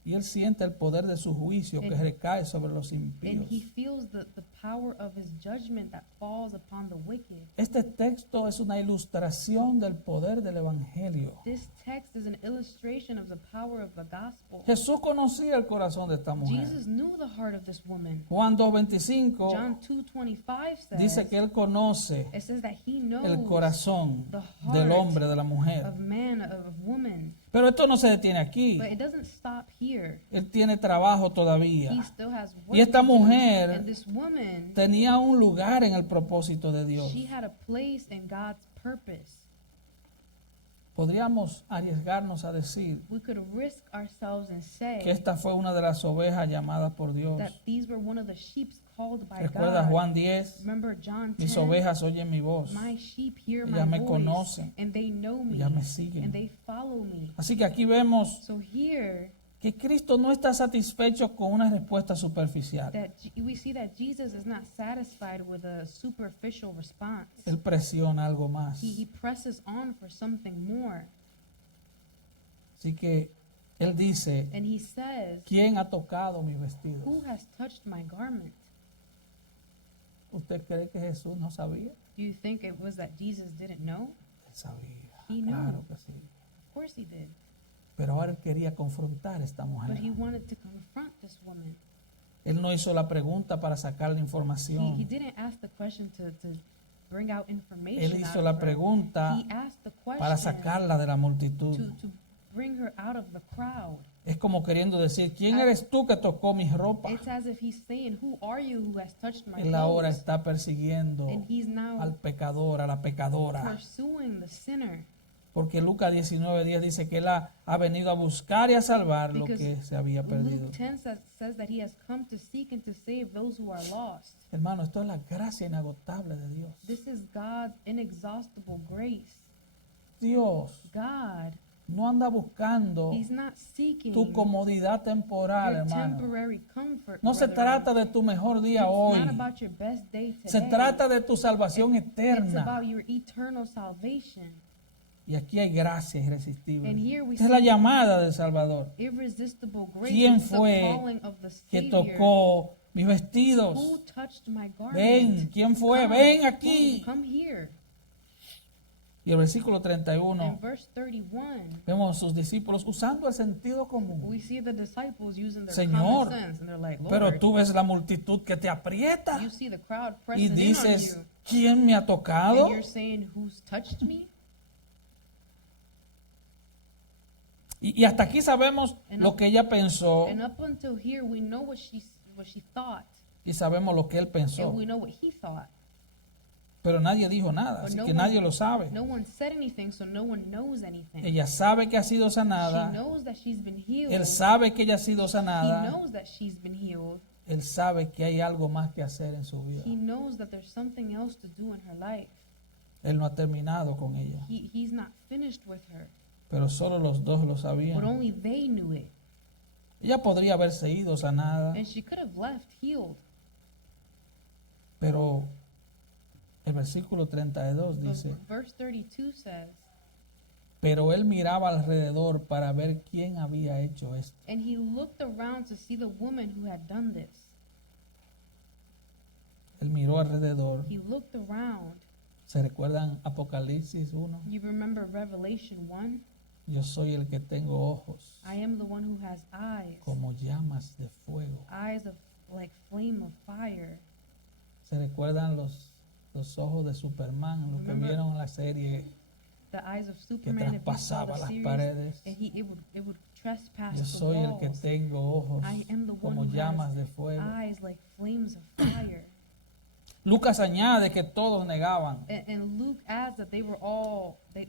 Y Él siente el poder de su juicio que And- recae sobre los And impíos. He feels the power of His judgment that falls upon the wicked. Este texto es una ilustración del poder del Evangelio. This text is an illustration of the power of the gospel. Jesús conocía el corazón de esta mujer. Jesus knew the heart of this woman. Juan 2:25 John 2:25 says, dice que Él conoce it says that He knows el corazón the del heart hombre, de la mujer. of man, of woman. Pero esto no se detiene aquí. But it doesn't stop here. Él tiene trabajo todavía. He still has work Y esta to do. mujer And this woman, tenía un lugar en el propósito de Dios. she had a place in God's purpose. Podríamos arriesgarnos a decir We could risk ourselves and say que esta fue una de las ovejas llamadas por Dios. that these were one of the sheep called by Recuerda God. Juan 10, Remember John 10? mis ovejas oyen mi voz. My sheep hear Ellas my me voice, conocen. and they know me, Ellas me siguen. and they follow me. Así que aquí vemos So here, que Cristo no está satisfecho con una respuesta superficial. we see that Jesus is not satisfied with a superficial response. Él presiona algo más. He presses on for something more. Así que Él dice, And He says, ¿quién ha tocado mis vestidos? who has touched my garment? ¿Usted cree que Jesús no sabía? Do you think it was that Jesus didn't know? Él sabía. He knew. Claro que sí. Of course He did. Pero ahora Él quería confrontar a esta But mujer. He wanted to confront this woman. Él no hizo la pregunta para sacar la He información. didn't ask the question to bring out information. Él out hizo of la her. pregunta He asked the para question sacarla de la multitud. to bring her out of the crowd. Es como queriendo decir, ¿quién eres tú que tocó mis ropas? It's as if He's saying, who are you who has touched my Él ahora clothes? está persiguiendo And He's now al pecador, a la pecadora. pursuing the sinner. Porque Lucas 19:10 dice que Él ha venido a buscar y a salvar lo Because que se había perdido. Luke 10 says that He has come to seek and to save those who are lost. Hermano, esto es la gracia inagotable de Dios. This is God's inexhaustible grace. Dios God, no anda buscando He's not seeking tu comodidad temporal, your hermano. temporary comfort. No se brethren. trata de tu mejor día It's hoy. not about your best day today. Se trata de tu salvación It's eterna. about your eternal salvation. Y aquí hay gracia irresistible. And here we Esta es la see llamada del Salvador. Irresistible grace. ¿Quién It's the fue calling of the que Savior. tocó mis Who vestidos? touched my garment? Ven, ¿quién fue? Come, Ven aquí. Come here. Y el versículo In 31, verse 31, vemos a sus discípulos usando el sentido común. we see the disciples using their Señor, common sense. And they're like, Pero Lord, tú ves la multitud que te aprieta you see the crowd y pressing in on dices, you. ¿quién me ha tocado? And you're saying, who's touched me? Y hasta aquí sabemos lo que ella pensó And up until here, we know what she thought. y sabemos lo que él And pensó. we know what he thought. Pero nadie dijo nada, But así no que one- nadie lo sabe. No one said anything, so no one knows anything. Ella sabe que ha sido She sanada. knows that she's been healed. Él sabe que ella ha sido He sanada. knows that she's been healed. Él sabe que hay algo más que hacer en su vida. He knows that there's something else to do in her life. Él no ha terminado con ella. He's not finished with her, Pero solo los dos lo but sabían. only they knew it. Ella podría haberse ido sanada, And she could have left healed. pero el versículo 32 But dice, verse 32 says, pero él miraba alrededor para ver quién había hecho esto. and he looked around to see the woman who had done this. Él miró alrededor. He looked around. ¿Se recuerdan Apocalipsis 1? You remember Revelation 1? Yo soy el que tengo ojos I am the one who has eyes, como llamas de fuego. eyes of like flame of fire. ¿Se recuerdan los ojos de Superman? Lo que Remember vieron en la serie The eyes of que Superman, if you saw traspasaba the las series, paredes. and it would trespass Yo the soy el que walls. tengo ojos I am the one como who llamas has de fuego. eyes like flames of fire. Lucas añade que todos negaban. And Luke adds that they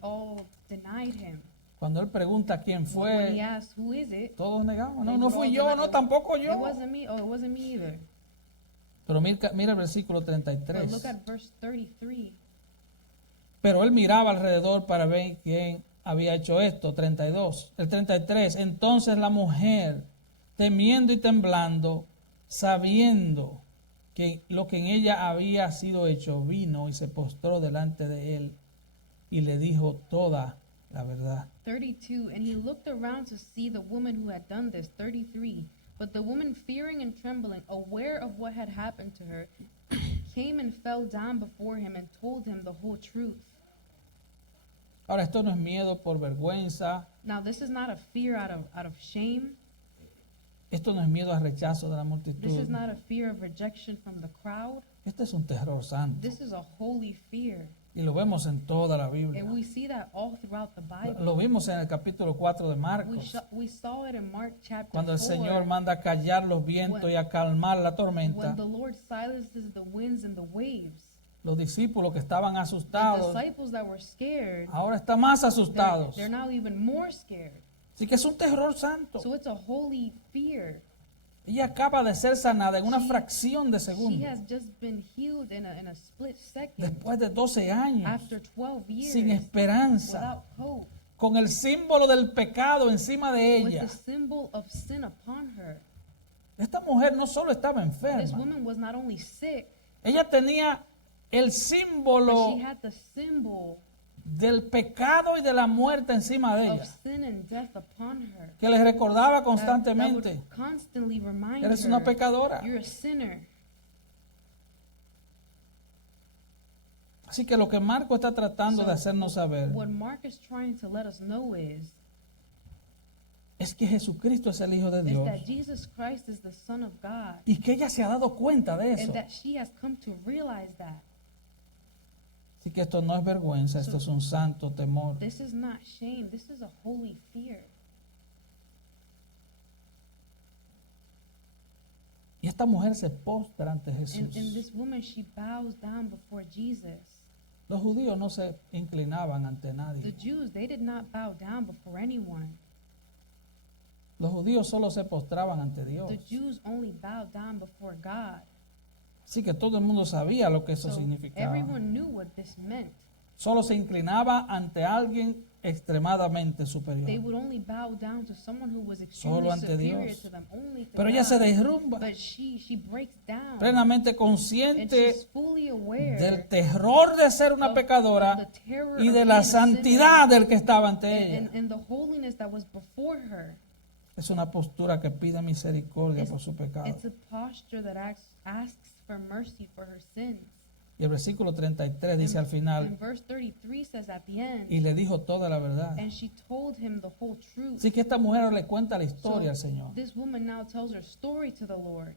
all denied him. Cuando él pregunta quién When he fue, asked, who is it? todos negaban. No, they no would fui all yo, deny- no, tampoco It yo. wasn't me. Oh, it wasn't me either. Pero mira el versículo But 33. look at verse 33. Pero él miraba alrededor para ver quién había hecho esto. 32. El 33. Entonces la mujer, temiendo y temblando, sabiendo que lo que en ella había sido hecho, vino y se postró delante de él y le dijo toda la verdad. 32. And he looked around to see the woman who had done this. 33. But the woman, fearing and trembling, aware of what had happened to her, came and fell down before him and told him the whole truth. Ahora, esto no es miedo por vergüenza, Now, this is not a fear out of shame. esto no es miedo al rechazo de la This multitud. is not a fear of rejection from the crowd. Este es un terror santo This is a holy fear. y lo vemos en toda la Biblia. And we see that all throughout the Bible. Lo vimos en el capítulo 4 de Marcos, We saw it in Mark chapter cuando el 4, Señor manda a callar los vientos y a calmar la tormenta. when the Lord silences the winds and the waves. Los discípulos que estaban The asustados disciples that were scared, ahora están más asustados. they're now even more scared. Así que es un terror santo. So it's a holy fear. Ella acaba de ser sanada en una She- fracción de She segundo, has just been healed in a split second después de 12 años, after 12 years sin esperanza, without hope, con el símbolo del pecado encima de with ella. the symbol of sin upon her. Esta mujer no solo estaba This enferma, woman was not only sick, ella tenía el but símbolo she had the symbol del pecado y de la muerte encima de of ella, sin and death upon her. que les recordaba That constantemente, would constantly remind eres her, una pecadora. you're a sinner. Así que lo que Marco está tratando So, de hacernos saber What Mark is trying to let us know es que Jesucristo es el Hijo de is Dios that Jesus Christ is the Son of God, y que ella se ha dado cuenta de eso. and that she has come to realize that. Así que esto no es vergüenza, esto es un santo temor. This is not shame, this is a holy fear. Y esta mujer se postra ante And Jesús. this woman, she bows down before Jesus. Los judíos no se inclinaban ante The nadie. Jews, they did not bow down before anyone. Los judíos solo se postraban ante Dios. The Jews only bowed down before God. Así que todo el mundo sabía lo que eso So significaba. everyone knew what this meant. Solo se inclinaba ante alguien extremadamente They superior. would only bow down to someone who was extremely Solo ante superior Dios. to them, only to Pero ella se God. derrumba, But she breaks down. plenamente And consciente she's fully aware del terror de ser una of pecadora the terror y of de being la a sinner santidad del que estaba ante ella. and the holiness that was before her. Es una postura que pide misericordia por su pecado. It's a posture that asks for mercy for her sins. Y el versículo 33 dice al And final, verse 33 says at the end, y le dijo toda la verdad. and she told him the whole truth. Así que esta mujer le cuenta la historia al So Señor. this woman now tells her story to the Lord.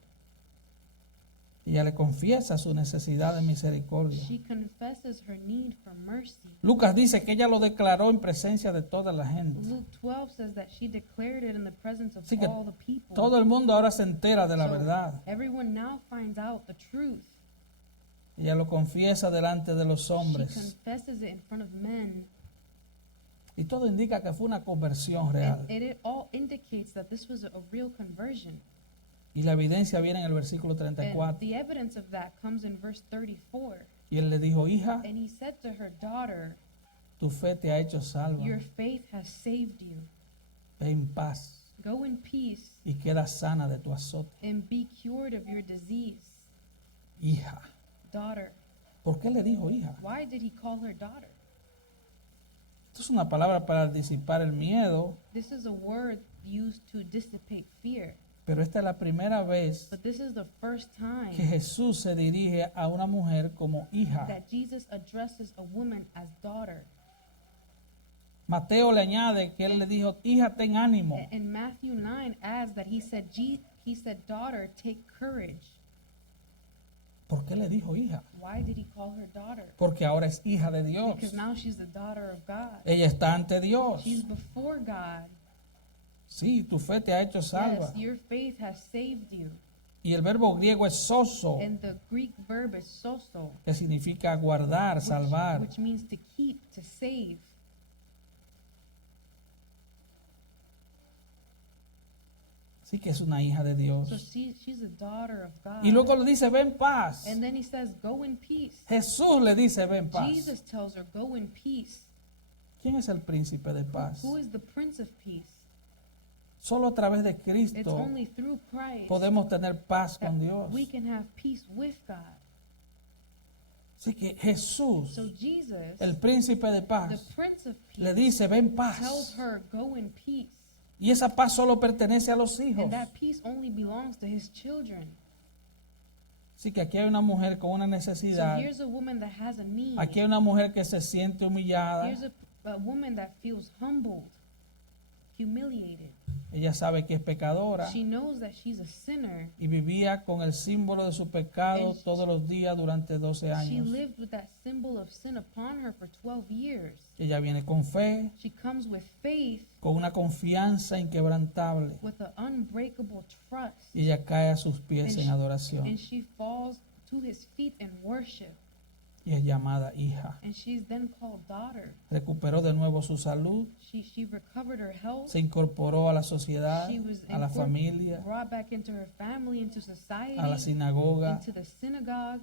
Y ella le confiesa su necesidad de misericordia. She confesses her need for mercy. Lucas dice que ella lo declaró en presencia de toda la gente. Luke 12 says that she declared it in the presence of Así que all the people. todo el mundo ahora se entera de la So verdad. everyone now finds out the truth. Ella lo confiesa delante de los She hombres. confesses it in front of men. Y todo indica que fue una conversión real. And it all indicates that this was a real conversion. Y la evidencia viene en el versículo And 34. the evidence of that comes in verse 34. Y él le dijo, hija, And he said to her, daughter, tu fe te ha hecho salva. your faith has saved you. Ve en paz Go in peace y queda sana de tu azote. and be cured of your disease. Hija. Daughter. ¿Por qué le dijo hija? Why did he call her daughter? Esto es una palabra para disipar el miedo, This is a word used to dissipate fear. pero esta es la primera vez But this is the first que time Jesús se dirige a una mujer como hija. that Jesus addresses a woman as daughter. Mateo le añade que él le dijo, hija, ten ánimo. And Matthew 9 adds that he said, daughter, take courage. ¿Por qué le dijo hija? Why did he call her daughter? Porque ahora es hija de Dios. Because now she's the daughter of God. Ella está ante Dios. She's before God. Sí, tu fe te ha hecho salva. Yes, your faith has saved you. Y el verbo griego es soso, And the Greek verb is soso, que significa guardar, salvar. which means to keep, to save. Sí que es una hija de Dios. So she's a daughter of God. Y luego le dice, ven paz. And then he says, go in peace. Jesús le dice, ven paz. Jesus tells her, go in peace. ¿Quién es el príncipe de paz? Who is the Prince of Peace? Solo a través de It's Cristo only through Christ podemos tener paz that con Dios. we can have peace with God. Así que Jesús, So Jesus, el príncipe de the paz, Prince of le Peace, dice, ven tells paz. her, go in peace. Y esa paz solo pertenece a los hijos. And that peace only belongs to his children. Así que aquí hay una mujer con una So necesidad. here's a woman that has a need. Aquí hay una mujer que se siente humillada. Here's a woman that feels humbled, humiliated. Ella sabe que es pecadora She knows that she's a sinner. y vivía con el símbolo de su pecado And todos los días durante 12 She años. lived with that symbol of sin upon her for 12 years. Ella viene con fe, She comes with faith, con una confianza inquebrantable. with an unbreakable trust. Y ella cae a sus pies And en she- adoración. And she falls to his feet in worship. Y es llamada hija. And she's then called daughter. Recuperó de nuevo su salud. She recovered her health. Se incorporó a la sociedad, She was a la familia, brought back into her family, into society, a la sinagoga. into the synagogue.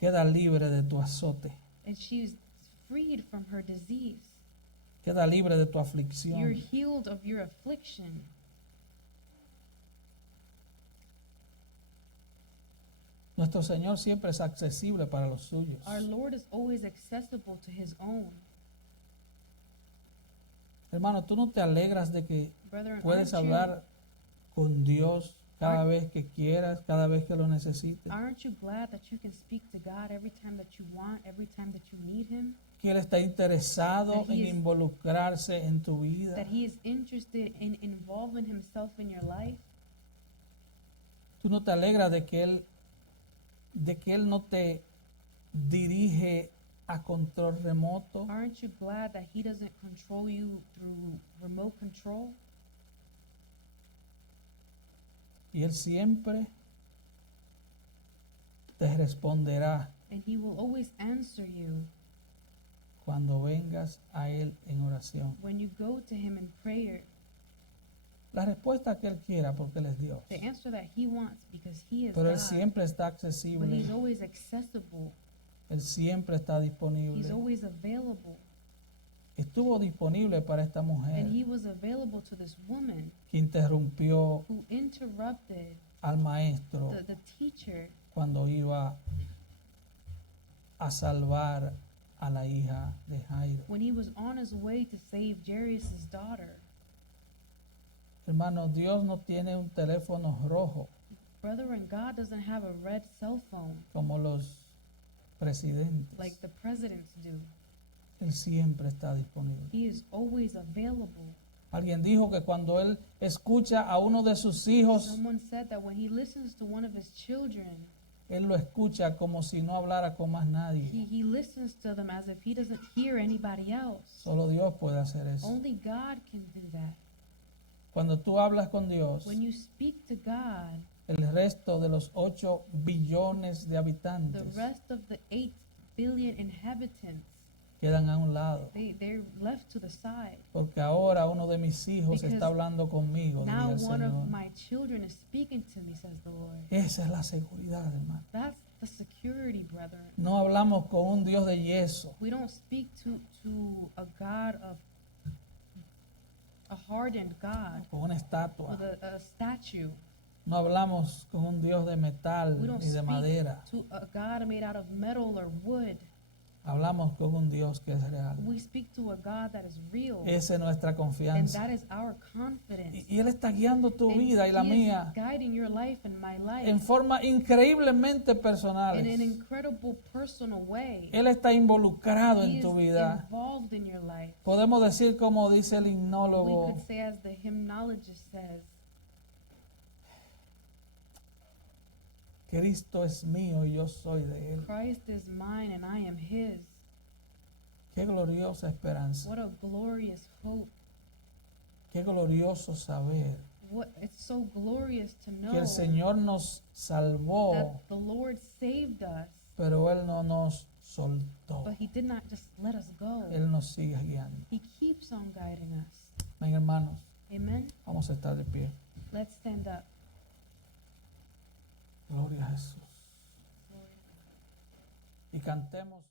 Queda libre de tu azote. And she's freed from her disease. Queda libre de tu You're aflicción. healed of your affliction. Nuestro Señor siempre es accesible para los suyos. Our Lord is always accessible to his own. Hermano, tú no te alegras de que Brethren, puedes aren't you, hablar con Dios cada vez que quieras, cada vez que lo necesites. aren't you glad that you can speak to God every time that you want, every time that you need him? Que Él está interesado That he en is- involucrarse en tu vida. That he is interested in involving himself in your life? Tú no te alegras de que Él no te dirige a control remoto. Aren't you glad that he doesn't control you through remote control? Y Él siempre te responderá And he will always answer you cuando vengas a Él en oración. when you go to him in prayer. La respuesta que Él quiera porque Él es Dios. The answer that he wants, because he is Pero Él God. siempre está But accesible. he's always accessible. Él siempre está He's disponible. always available. Estuvo disponible para esta mujer And he was available to this woman que interrumpió who interrupted al maestro the teacher cuando iba a salvar a la hija de Jairo. when he was on his way to save Jairus' daughter. Hermano, Dios no tiene un teléfono rojo Brethren, God doesn't have a red cell phone como los presidentes. like the presidents do. Él siempre está disponible. He is always available. Alguien dijo que cuando él escucha a uno de sus hijos, Someone said that when he listens to one of his children, él lo escucha como si no hablara con más nadie. he listens to them as if he doesn't hear anybody else. Solo Dios puede hacer eso. Only God can do that. Cuando tú hablas con Dios, When you speak to God, el resto de los 8 billones de the habitantes rest of the 8 billion inhabitants, quedan a un lado. they're left to the side. Porque ahora uno de mis hijos Because está hablando conmigo, Now dice el one of Señor. my children is speaking to me, says the Lord. Esa es la seguridad, hermano. That's the security, brethren. No hablamos con un Dios de yeso. We don't speak to a God of a hardened God Con una with estatua. a statue. No hablamos con un Dios de metal We don't ni de speak madera. to a God made out of metal or wood. Hablamos con un Dios que es real. We speak to a God that is real, Esa es nuestra and confianza. that is our confidence. Y Él está guiando tu And vida y la He mía is guiding your life and my life en forma increíblemente in an personales. incredible personal way. Él está involucrado He en is tu vida. involved in your life. Podemos decir como dice el We himnólogo, could say, as the hymnologist says, Cristo es mío y yo soy de Él. Christ is mine and I am His. Qué gloriosa esperanza. What a glorious hope. Qué glorioso saber It's so glorious to know que el Señor nos salvó, that the Lord saved us, pero Él no nos soltó. but He did not just let us go. Él nos sigue guiando. He keeps on guiding us. Ven, hermanos, Amen. vamos a estar de pie. Let's stand up. Gloria a Jesús. Y cantemos.